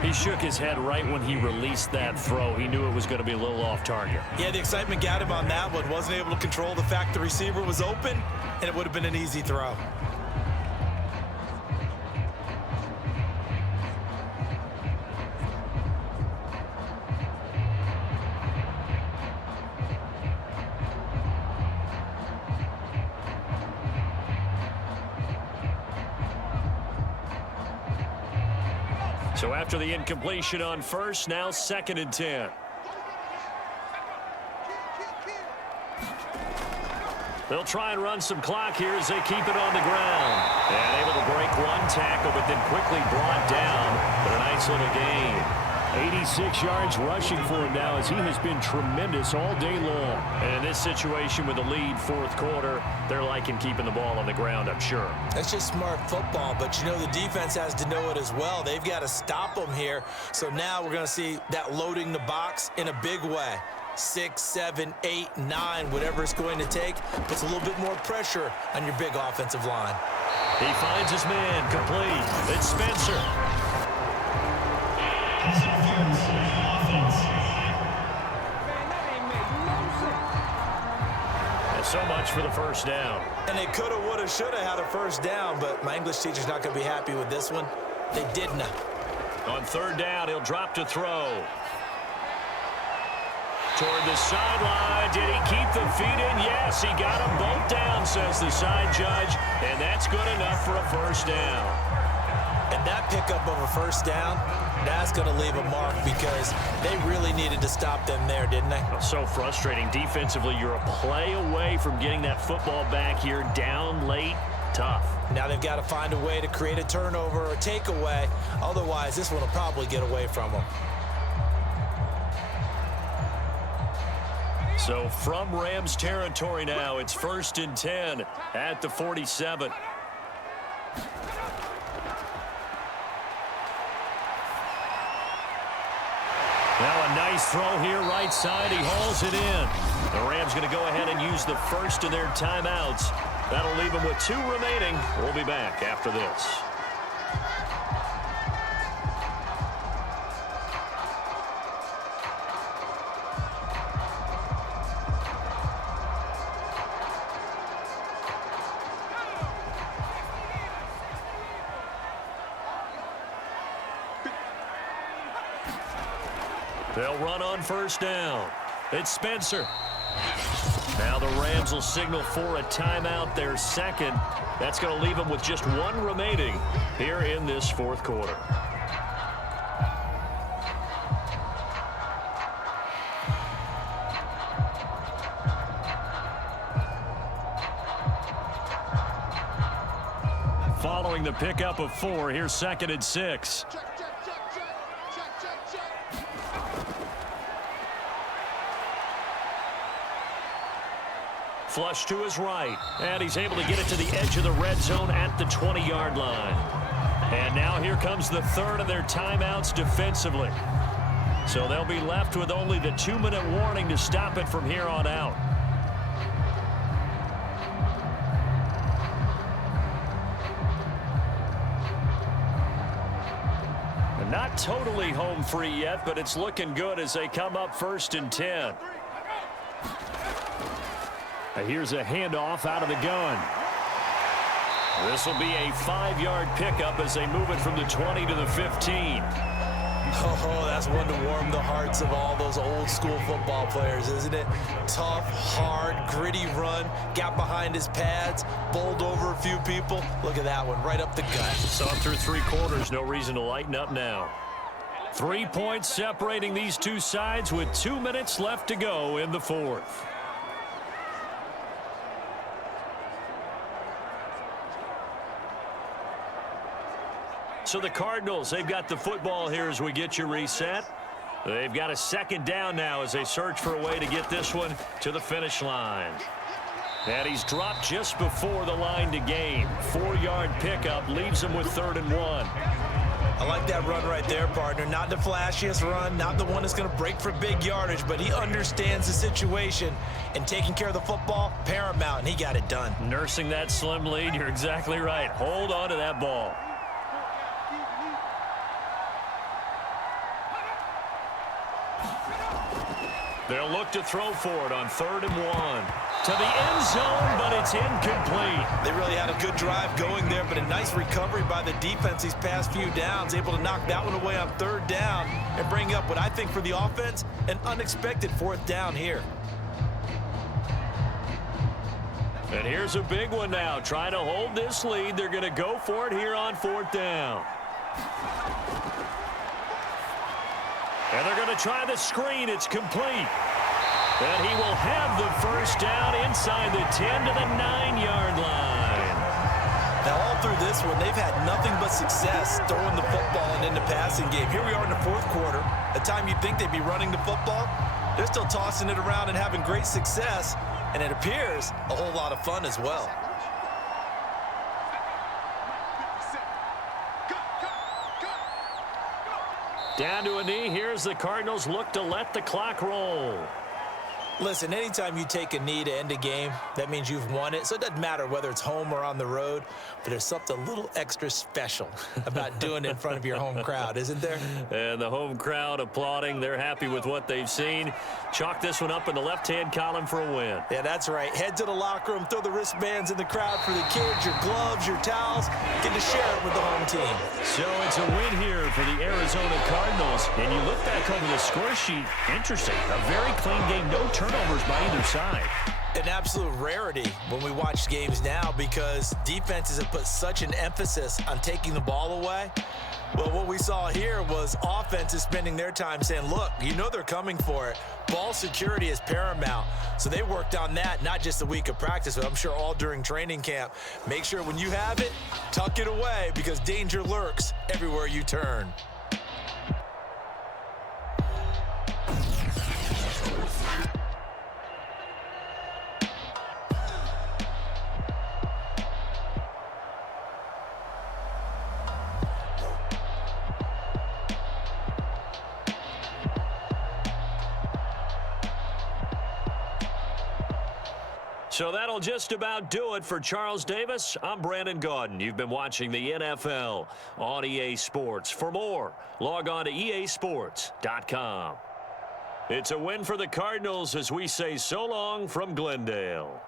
He shook his head right when he released that throw. He knew it was going to be a little off target. Yeah, the excitement got him on that one. Wasn't able to control the fact the receiver was open, and it would have been an easy throw. So after the incompletion on 1st, now 2nd and 10. They'll try and run some clock here as they keep it on the ground. And able to break one tackle, but then quickly brought down. But a nice little gain. 86 yards rushing for him now as he has been tremendous all day long. And in this situation with the lead fourth quarter, they're liking keeping the ball on the ground, I'm sure. That's just smart football, but you know the defense has to know it as well. They've got to stop them here. So now we're going to see that loading the box in a big way. 6, 7, 8, 9, whatever it's going to take, puts a little bit more pressure on your big offensive line. He finds his man complete. It's Spencer. And so much for the first down. And they coulda, woulda, shoulda had a first down, but my English teacher's not going to be happy with this one. They did not. On third down, he'll drop to throw. Toward the sideline. Did he keep the feet in? Yes, he got them both down, says the side judge. And that's good enough for a first down. And that pickup of a first down, that's going to leave a mark because they really needed to stop them there, didn't they? So frustrating. Defensively, you're a play away from getting that football back here down late. Tough. Now they've got to find a way to create a turnover or takeaway. Otherwise, this one will probably get away from them. So from Rams territory now, it's 1st and 10 at the 47. Now a nice throw here right side. He hauls it in. The Rams going to go ahead and use the first of their timeouts. That'll leave them with 2 remaining. We'll be back after this. They'll run on first down. It's Spencer. Now the Rams will signal for a timeout, their second. That's going to leave them with just 1 remaining here in this fourth quarter. Following the pickup of 4, here's 2nd and 6. Flush to his right, and he's able to get it to the edge of the red zone at the 20-yard line. And now here comes the third of their timeouts defensively. So they'll be left with only the 2-minute warning to stop it from here on out. And not totally home free yet, but it's looking good as they come up 1st and 10. Here's a handoff out of the gun. This will be a 5-yard pickup as they move it from the 20 to the 15. Oh, that's one to warm the hearts of all those old school football players, isn't it? Tough, hard, gritty run, got behind his pads, bowled over a few people. Look at that one, right up the gut. So up through 3 quarters, no reason to lighten up now. 3 points separating these two sides with 2 minutes left to go in the fourth. So the Cardinals, they've got the football here as we get you reset. They've got a 2nd down now as they search for a way to get this one to the finish line. And he's dropped just before the line to gain. 4-yard pickup leaves him with 3rd and 1. I like that run right there, partner. Not the flashiest run, not the one that's going to break for big yardage, but he understands the situation, and taking care of the football, paramount, and he got it done. Nursing that slim lead, you're exactly right. Hold on to that ball. They'll look to throw for it on 3rd and 1. To the end zone, but it's incomplete. They really had a good drive going there, but a nice recovery by the defense these past few downs, able to knock that one away on 3rd down and bring up what I think for the offense, an unexpected 4th down here. And here's a big one now. Trying to hold this lead. They're going to go for it here on 4th down. And they're going to try the screen. It's complete. And he will have the first down inside the 10 to the 9-yard line. Now, all through this one, they've had nothing but success throwing the football and in the passing game. Here we are in the fourth quarter. The time you'd think they'd be running the football, they're still tossing it around and having great success, and it appears a whole lot of fun as well. Down to a knee. Here's the Cardinals look to let the clock roll. Listen, anytime you take a knee to end a game, that means you've won it. So it doesn't matter whether it's home or on the road, but there's something a little extra special about doing it in front of your home crowd, isn't there? And the home crowd applauding. They're happy with what they've seen. Chalk this one up in the left-hand column for a win. Yeah, that's right. Head to the locker room, throw the wristbands in the crowd for the kids, your gloves, your towels. Get to share it with the home team. So it's a win here for the Arizona Cardinals. And you look back over the score sheet. Interesting. A very clean game. No turnovers by either side. An absolute rarity when we watch games now because defenses have put such an emphasis on taking the ball away. Well, what we saw here was offenses spending their time saying, look, you know they're coming for it. Ball security is paramount. So they worked on that, not just a week of practice, but I'm sure all during training camp. Make sure when you have it, tuck it away because danger lurks everywhere you turn. So that'll just about do it for Charles Davis. I'm Brandon Gaudin. You've been watching the NFL on EA Sports. For more, log on to easports.com. It's a win for the Cardinals as we say so long from Glendale.